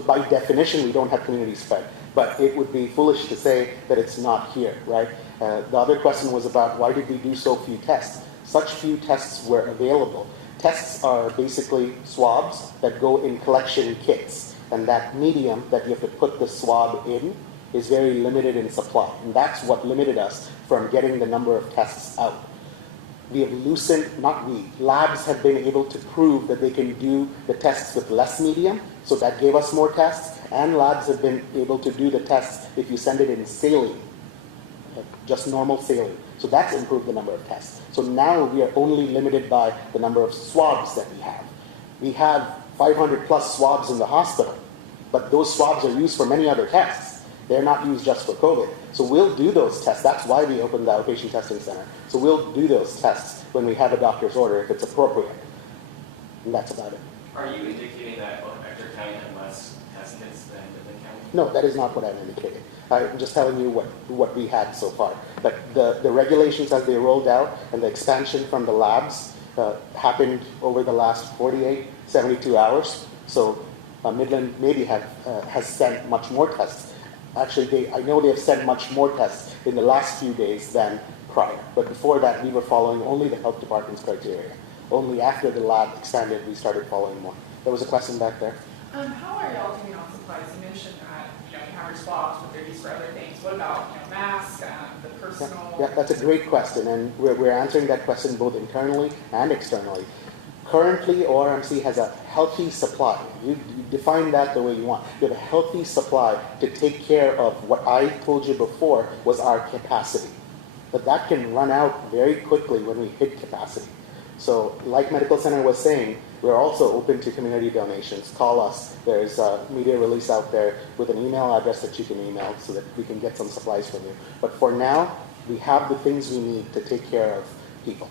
by definition, we don't have community spread. But it would be foolish to say that it's not here, right? The other question was about why did we do so few tests? Such few tests were available. Tests are basically swabs that go in collection kits. And that medium that you have to put the swab in is very limited in supply. And that's what limited us from getting the number of tests out. We have labs have been able to prove that they can do the tests with less medium, so that gave us more tests, and labs have been able to do the tests if you send it in saline, just normal saline. So that's improved the number of tests. So now we are only limited by the number of swabs that we have. We have 500 plus swabs in the hospital, but those swabs are used for many other tests. They're not used just for COVID. So we'll do those tests. That's why we opened the outpatient testing center. So we'll do those tests when we have a doctor's order if it's appropriate. And that's about it. Are you indicating that Ector County had less test kits than Midland County? No, that is not what I'm indicating. I'm just telling you what we had so far. But the regulations as they rolled out and the expansion from the labs happened over the last 48, 72 hours. So Midland maybe has sent much more tests. Actually, I know they have sent much more tests in the last few days than prior. But before that, we were following only the health department's criteria. Only after the lab expanded, we started following more. There was a question back there. How are y'all doing on supplies? You mentioned that you have your swabs, but they're used for other things. What about masks, the personal? Yeah, that's a great question, and we're answering that question both internally and externally. Currently, ORMC has a healthy supply. You define that the way you want. You have a healthy supply to take care of what I told you before was our capacity. But that can run out very quickly when we hit capacity. So like Medical Center was saying, we're also open to community donations. Call us. There's a media release out there with an email address that you can email so that we can get some supplies from you. But for now, we have the things we need to take care of people.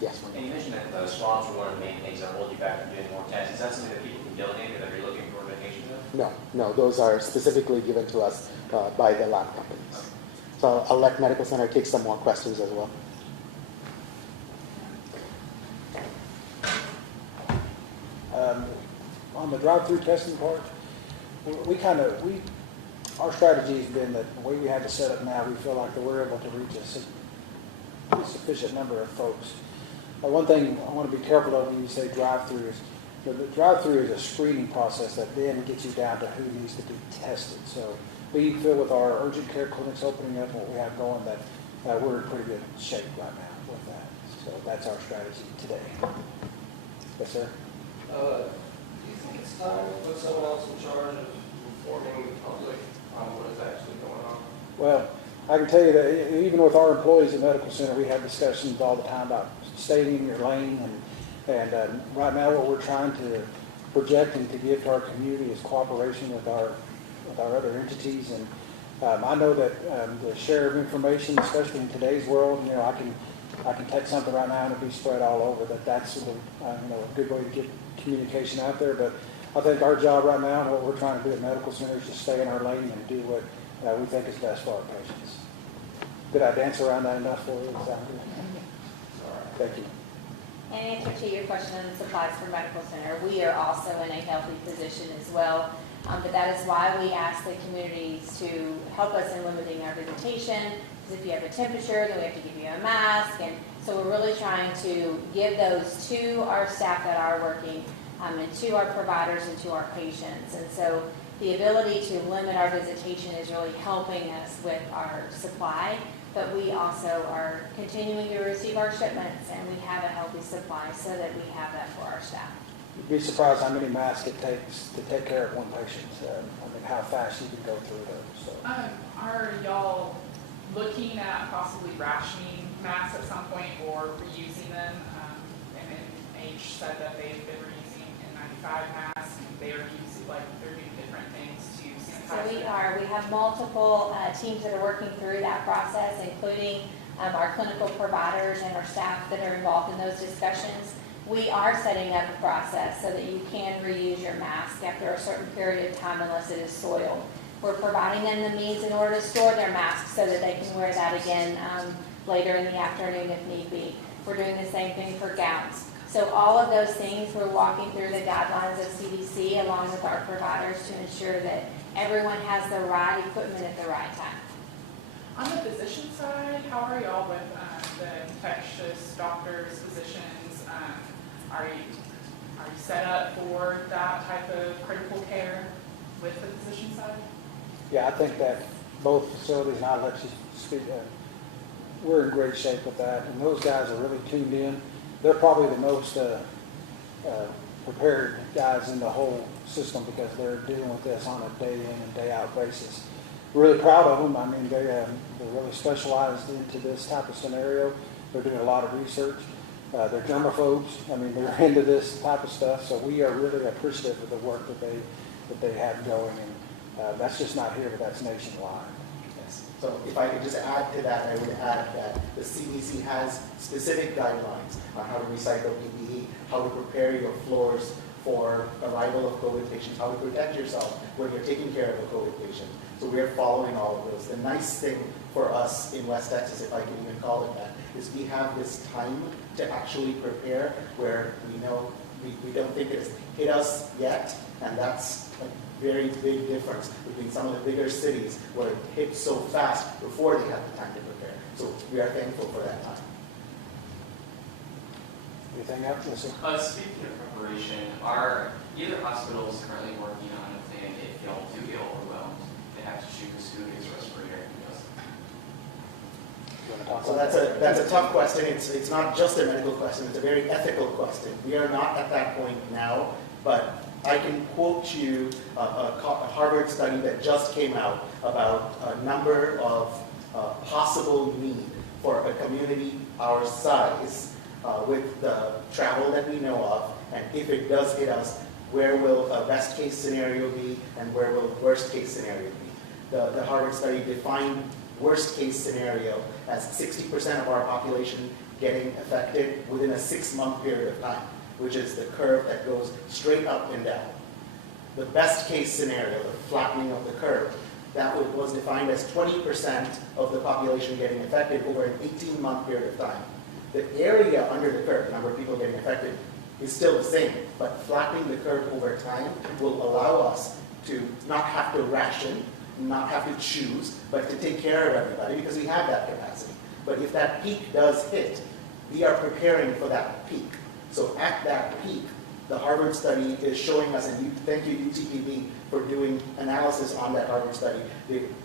Yes. And you mentioned that the swabs were one of the main things that hold you back from doing more tests. Is that something that people can donate or that you're looking for donations of? No, those are specifically given to us by the lab companies. So I'll let Medical Center take some more questions as well. On the drive-through testing part, our strategy has been that the way we have it set up now, we feel like that we're able to reach a sufficient number of folks. One thing I want to be careful of when you say drive-through is, the drive-through is a screening process that then gets you down to who needs to be tested. So we feel with our urgent care clinics opening up, what we have going, that we're in pretty good shape right now with that. So that's our strategy today. Yes, sir? Do you think it's time to put someone else in charge of informing the public on what is actually going on? Well, I can tell you that even with our employees at Medical Center, we have discussions all the time about staying in your lane. And right now what we're trying to project and to give to our community is cooperation with our other entities. And I know that the share of information, especially in today's world, I can text something right now and it'll be spread all over. That's a good way to get communication out there. But I think our job right now and what we're trying to do at Medical Center is to stay in our lane and do what we think is best for our patients. Did I dance around that enough for you? Does that sound good? Thank you. In answer to your question on the supplies for Medical Center, we are also in a healthy position as well. But that is why we ask the communities to help us in limiting our visitation. Because if you have a temperature, then we have to give you a mask. And so we're really trying to give those to our staff that are working, and to our providers and to our patients. And so the ability to limit our visitation is really helping us with our supply. But we also are continuing to receive our shipments, and we have a healthy supply so that we have that for our staff. You'd be surprised how many masks it takes to take care of one patient. How fast you can go through those. So. Are y'all looking at possibly rationing masks at some point or reusing them? NIH said that they've been reusing N95 masks, and they're doing different things to sanitize. So we have multiple teams that are working through that process, including our clinical providers and our staff that are involved in those discussions. We are setting up a process so that you can reuse your mask after a certain period of time unless it is soiled. We're providing them the means in order to store their masks so that they can wear that again later in the afternoon if need be. We're doing the same thing for gowns. So all of those things, we're walking through the guidelines of CDC along with our providers to ensure that everyone has the right equipment at the right time. On the physician side, how are y'all with the infectious doctors, physicians? Are you set up for that type of critical care with the physician side? Yeah, I think that both facilities, and I'll let you speak, we're in great shape with that. And those guys are really tuned in. They're probably the most prepared guys in the whole system because they're dealing with this on a day in and day out basis. Really proud of them. I mean, they're really specialized into this type of scenario. They're doing a lot of research. They're germaphobes. I mean, they're into this type of stuff. So we are really appreciative of the work that they have going. And that's just not here, but that's nationwide. Yes. So if I could just add to that, I would add that the CDC has specific guidelines on how to recycle PPE, how to prepare your floors for arrival of COVID patients, how to protect yourself when you're taking care of a COVID patient. So we are following all of those. The nice thing for us in West Texas, if I can even call it that, is we have this time to actually prepare where we know we don't think it has hit us yet, and that's a very big difference between some of the bigger cities where it hit so fast before they had the time to prepare. So we are thankful for that time. Anything else? Yes, sir. Speaking of preparation, are either hospitals currently working on a plan if y'all do get overwhelmed, they have to choose who gets respirator and who doesn't? So that's a tough question. It's not just a medical question. It's a very ethical question. We are not at that point now, but I can quote you a Harvard study that just came out about a number of possible need for a community our size with the travel that we know of, and if it does hit us, where will a best case scenario be and where will a worst case scenario be? The Harvard study defined worst case scenario as 60% of our population getting affected within a 6-month period of time, which is the curve that goes straight up and down. The best case scenario, the flattening of the curve, that was defined as 20% of the population getting affected over an 18-month period of time. The area under the curve, the number of people getting affected, is still the same, but flattening the curve over time will allow us to not have to ration, not have to choose, but to take care of everybody because we have that capacity. But if that peak does hit, we are preparing for that peak. So at that peak, the Harvard study is showing us, and thank you UTPB for doing analysis on that Harvard study.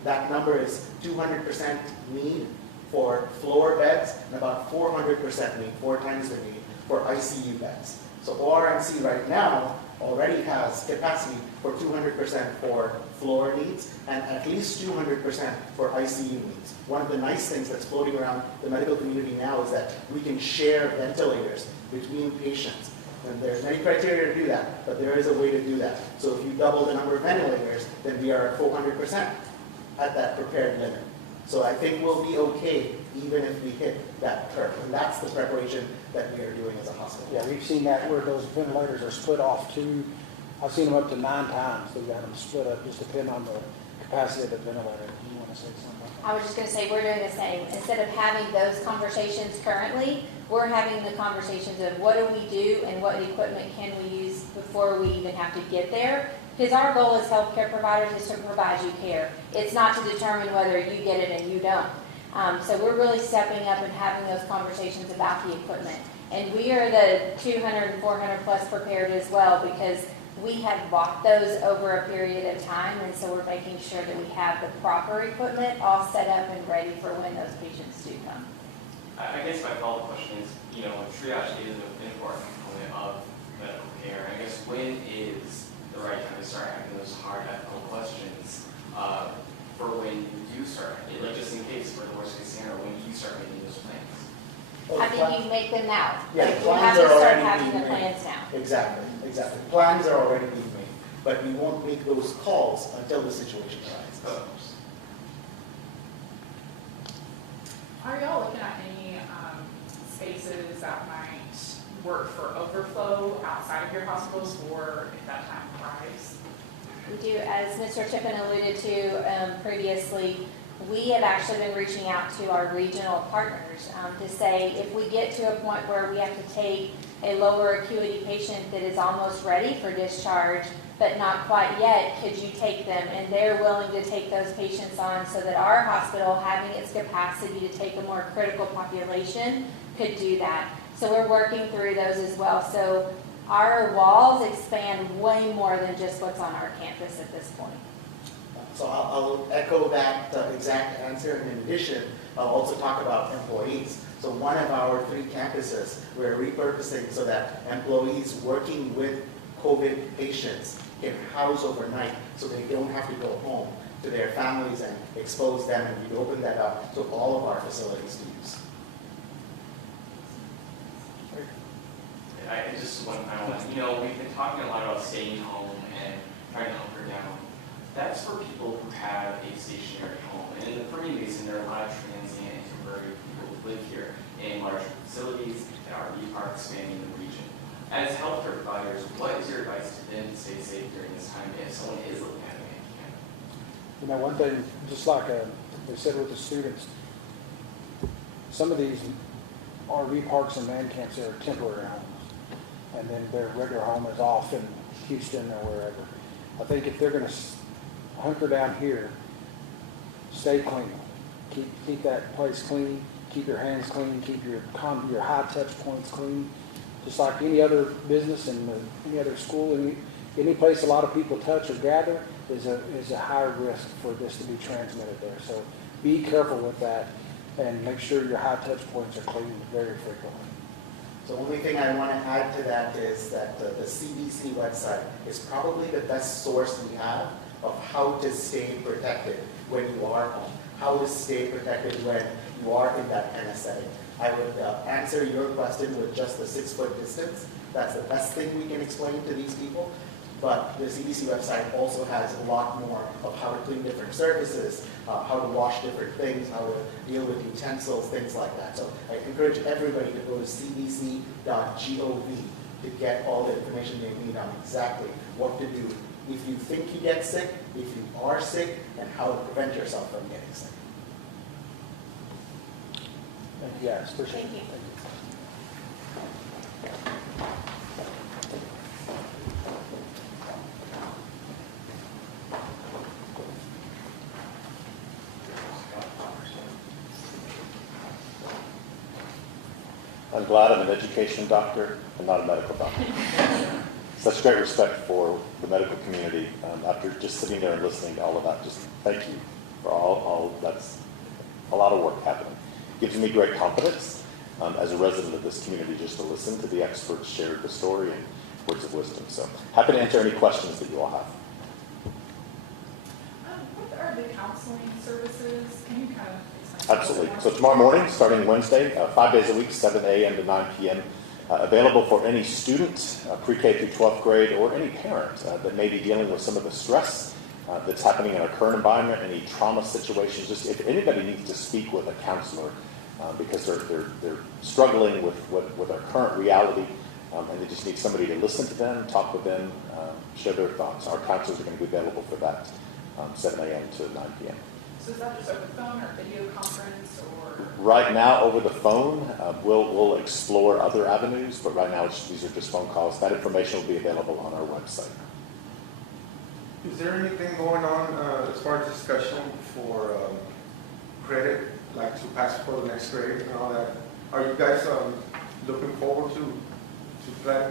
That number is 200% need for floor beds and about 400% need, 4 times the need for ICU beds. So ORMC right now already has capacity for 200% for floor needs and at least 200% for ICU needs. One of the nice things that's floating around the medical community now is that we can share ventilators between patients. And there's many criteria to do that, but there is a way to do that. So if you double the number of ventilators, then we are at 400% at that prepared limit. So I think we'll be okay even if we hit that curve. And that's the preparation that we are doing as a hospital. Yeah, we've seen that where those ventilators are split off to, I've seen them up to 9 times. They've got them split up, just depending on the capacity of the ventilator. Do you want to say something about that? I was just going to say, we're doing the same. Instead of having those conversations currently, we're having the conversations of what do we do and what equipment can we use before we even have to get there. Because our goal as healthcare providers is to provide you care. It's not to determine whether you get it and you don't. So we're really stepping up and having those conversations about the equipment. And we are the 200 and 400 plus prepared as well because we have bought those over a period of time, and so we're making sure that we have the proper equipment all set up and ready for when those patients do come. I guess my follow-up question is, triage is an important component of medical care. I guess when is the right time to start asking those hard ethical questions for when you do start, like just in case for the worst case scenario, when you start making those plans? I think you make them now. Yeah, Like, you plans have to are start already having being the made. plans now. Exactly. Plans are already being made, but we won't make those calls until the situation arises. Are y'all looking at any spaces that might work for overflow outside of your hospitals or if that time arrives? We do, as Mr. Tippin alluded to previously, we have actually been reaching out to our regional partners to say if we get to a point where we have to take a lower acuity patient that is almost ready for discharge, but not quite yet, could you take them? And they're willing to take those patients on so that our hospital, having its capacity to take a more critical population, could do that. So we're working through those as well. So our walls expand way more than just what's on our campus at this point. So I'll echo that exact answer. And in addition, I'll also talk about employees. So one of our 3 campuses, we're repurposing so that employees working with COVID patients can house overnight so they don't have to go home to their families and expose them, and we open that up to all of our facilities to use. Just one final one. We've been talking a lot about staying home and trying to hunker down. That's for people who have a stationary home. And in the Permian Basin, there are a lot of transient and temporary people who live here in large facilities and RV parks spanning the region. As healthcare providers, what is your advice to them to stay safe during this time if someone is looking at a man camp? One thing, just like they said with the students, some of these RV parks and man camps are temporary homes, and then their regular home is off in Houston or wherever. I think if they're going to hunker down here, stay clean. Keep that place clean. Keep your hands clean. Keep your high touch points clean. Just like any other business and any other school, any place a lot of people touch or gather is a higher risk for this to be transmitted there. So be careful with that and make sure your high touch points are cleaned very frequently. So the only thing I want to add to that is that the CDC website is probably the best source we have of how to stay protected when you are home, how to stay protected when you are in that kind of setting. I would answer your question with just the 6-foot distance. That's the best thing we can explain to these people. But the CDC website also has a lot more of how to clean different surfaces, how to wash different things, how to deal with utensils, things like that. So I encourage everybody to go to cdc.gov to get all the information they need on exactly what to do if you think you get sick, if you are sick, and how to prevent yourself from getting sick. Thank you guys. Appreciate it. Thank you. Thank you. I'm glad I'm an education doctor and not a medical doctor. Such great respect for the medical community. After just sitting there and listening to all of that, just thank you for all that's a lot of work happening. Gives me great confidence as a resident of this community just to listen to the experts share the story and words of wisdom. So happy to answer any questions that you all have. What are the counseling services? Can you kind of explain? Absolutely. So tomorrow morning, starting Wednesday, 5 days a week, 7 a.m. to 9 p.m., available for any student, pre-K through 12th grade, or any parent that may be dealing with some of the stress that's happening in our current environment, any trauma situations. Just if anybody needs to speak with a counselor because they're struggling with our current reality, and they just need somebody to listen to them, talk with them, share their thoughts. Our counselors are going to be available for that, 7 a.m. to 9 p.m. So is that just over the phone or video conference or? Right now, over the phone, we'll explore other avenues, but right now these are just phone calls. That information will be available on our website. Is there anything going on as far as discussion for credit, like to pass for the next grade and all that? Are you guys looking forward to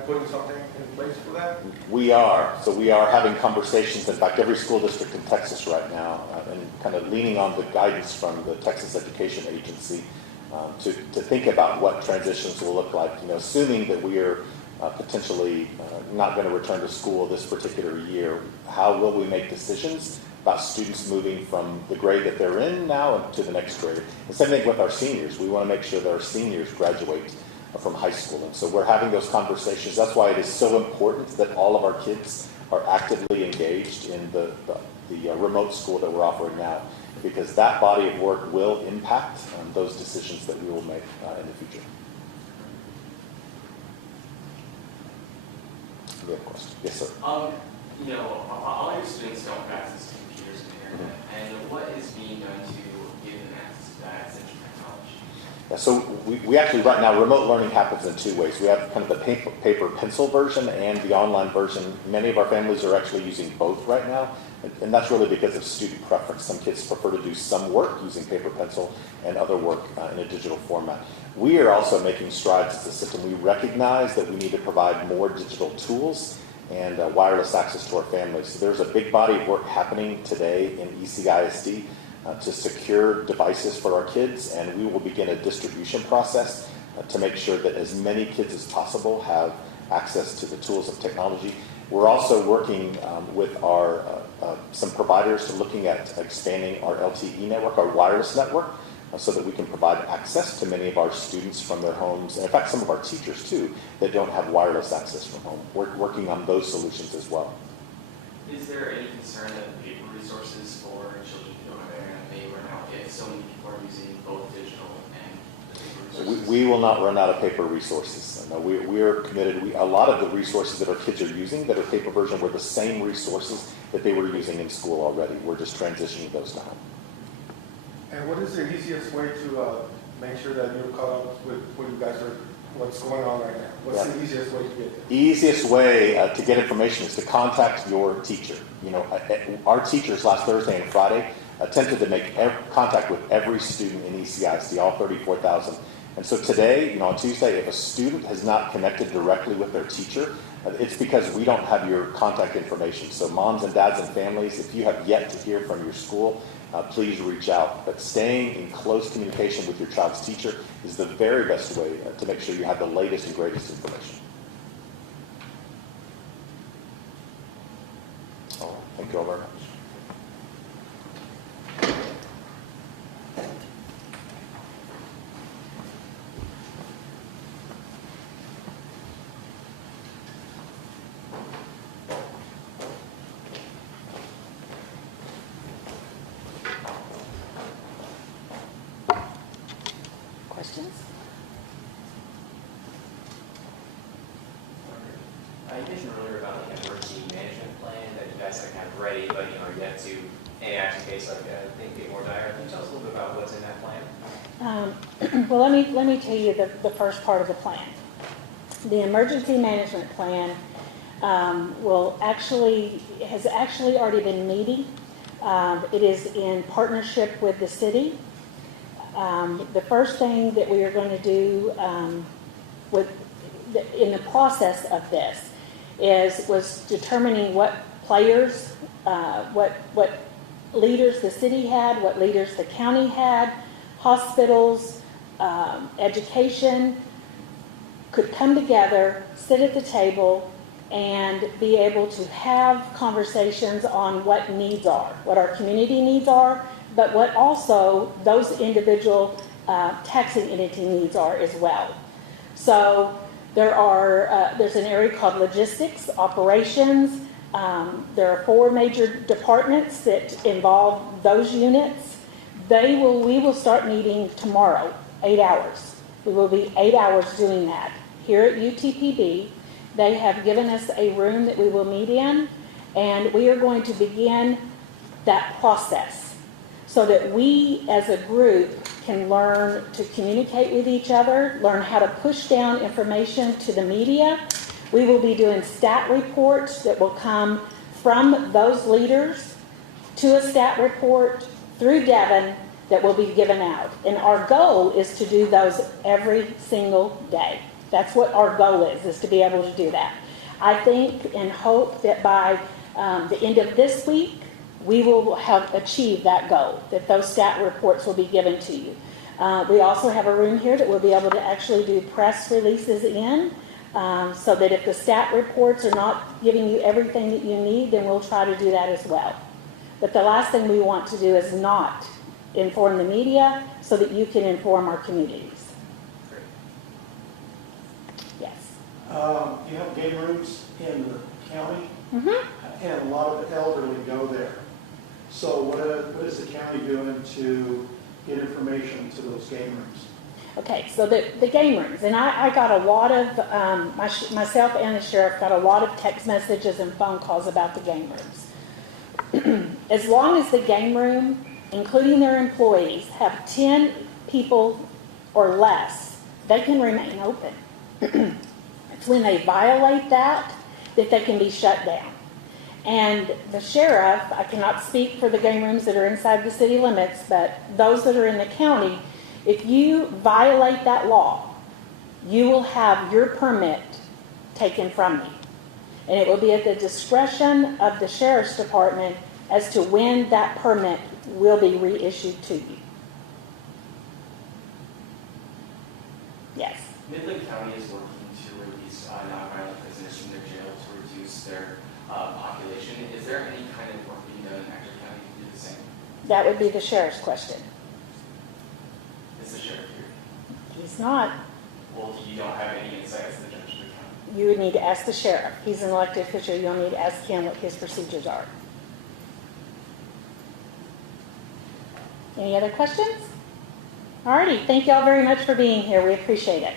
putting something in place for that? We are. So we are having conversations. In fact, every school district in Texas right now, and kind of leaning on the guidance from the Texas Education Agency to think about what transitions will look like. You know, assuming that we are potentially not going to return to school this particular year, how will we make decisions about students moving from the grade that they're in now to the next grade? The same thing with our seniors. We want to make sure that our seniors graduate from high school. And so we're having those conversations. That's why it is so important that all of our kids are actively engaged in the remote school that we're offering now, because that body of work will impact those decisions that we will make in the future. You have a question? Yes, sir. You know, all your students don't have access to computers and internet, and what is being done to give them access to that essential technology? Yeah, so we actually, right now, remote learning happens in two ways. We have kind of the paper pencil version and the online version. Many of our families are actually using both right now, and that's really because of student preference. Some kids prefer to do some work using paper pencil and other work in a digital format. We are also making strides as a system. We recognize that we need to provide more digital tools and wireless access to our families. So there's a big body of work happening today in ECISD to secure devices for our kids, and we will begin a distribution process to make sure that as many kids as possible have access to the tools of technology. We're also working with our some providers looking at expanding our LTE network, our wireless network, so that we can provide access to many of our students from their homes, and in fact some of our teachers too that don't have wireless access from home. We're working on those solutions as well. Is there any concern that paper resources for children who don't have internet may run out if so many people are using both digital and the paper resources? We will not run out of paper resources. No, we are committed. A lot of the resources that our kids are using that are paper version were the same resources that they were using in school already. We're just transitioning those to home. And what is the easiest way to make sure that you're caught up with what you guys are, what's going on right now? What's the easiest way to get there? Easiest way to get information is to contact your teacher. You know, our teachers last Thursday and Friday attempted to make contact with every student in ECISD, all 34,000. And so today, you know, on Tuesday, if a student has not connected directly with their teacher, it's because we don't have your contact information. So moms and dads and families, if you have yet to hear from your school, please reach out. But staying in close communication with your child's teacher is the very best way to make sure you have the latest and greatest information. All right. Thank you all very much. Questions? You mentioned earlier about like an emergency management plan that you guys are kind of ready, but you know, you have to, in action case like things get more dire. Can you tell us a little bit about what's in that plan? Well, let me tell you the first part of the plan. The emergency management plan has actually already been meeting. It is in partnership with the city. The first thing that we are going to do in the process of this was determining what players, what leaders the city had, what leaders the county had, hospitals, education, could come together, sit at the table, and be able to have conversations on what needs are, what our community needs are, but what also those individual taxing entity needs are as well. So there's an area called logistics, operations. There are 4 major departments that involve those units. We will start meeting tomorrow, 8 hours. We will be 8 hours doing that. Here at UTPB, they have given us a room that we will meet in, and we are going to begin that process so that we as a group can learn to communicate with each other, learn how to push down information to the media. We will be doing stat reports that will come from those leaders to a stat report through Devin that will be given out. And our goal is to do those every single day. That's what our goal is to be able to do that. I think and hope that by the end of this week, we will have achieved that goal, that those stat reports will be given to you. We also have a room here that we'll be able to actually do press releases in, so that if the stat reports are not giving you everything that you need, then we'll try to do that as well. But the last thing we want to do is not inform the media so that you can inform our communities. Yes. You have game rooms in the county, Mm-hmm. and a lot of the elderly go there. So what is the county doing to get information to those game rooms? Okay, so the game rooms, and I got a lot of, myself and the sheriff got a lot of text messages and phone calls about the game rooms. As long as the game room, including their employees, have 10 people or less, they can remain open. It's when they violate that they can be shut down. And the sheriff, I cannot speak for the game rooms that are inside the city limits, but those that are in the county, if you violate that law, you will have your permit taken from you. And it will be at the discretion of the sheriff's department as to when that permit will be reissued to you. Yes. Midland County is working to release nonviolent prisoners from their jail to reduce their population. Is there any kind of work being done in Ector County to do the same? That would be the sheriff's question. Is the sheriff here? He's not. Well, you don't have any insight as the judge of the county? You would need to ask the sheriff. He's an elected official. You'll need to ask him what his procedures are. Any other questions? Alrighty, thank you all very much for being here. We appreciate it.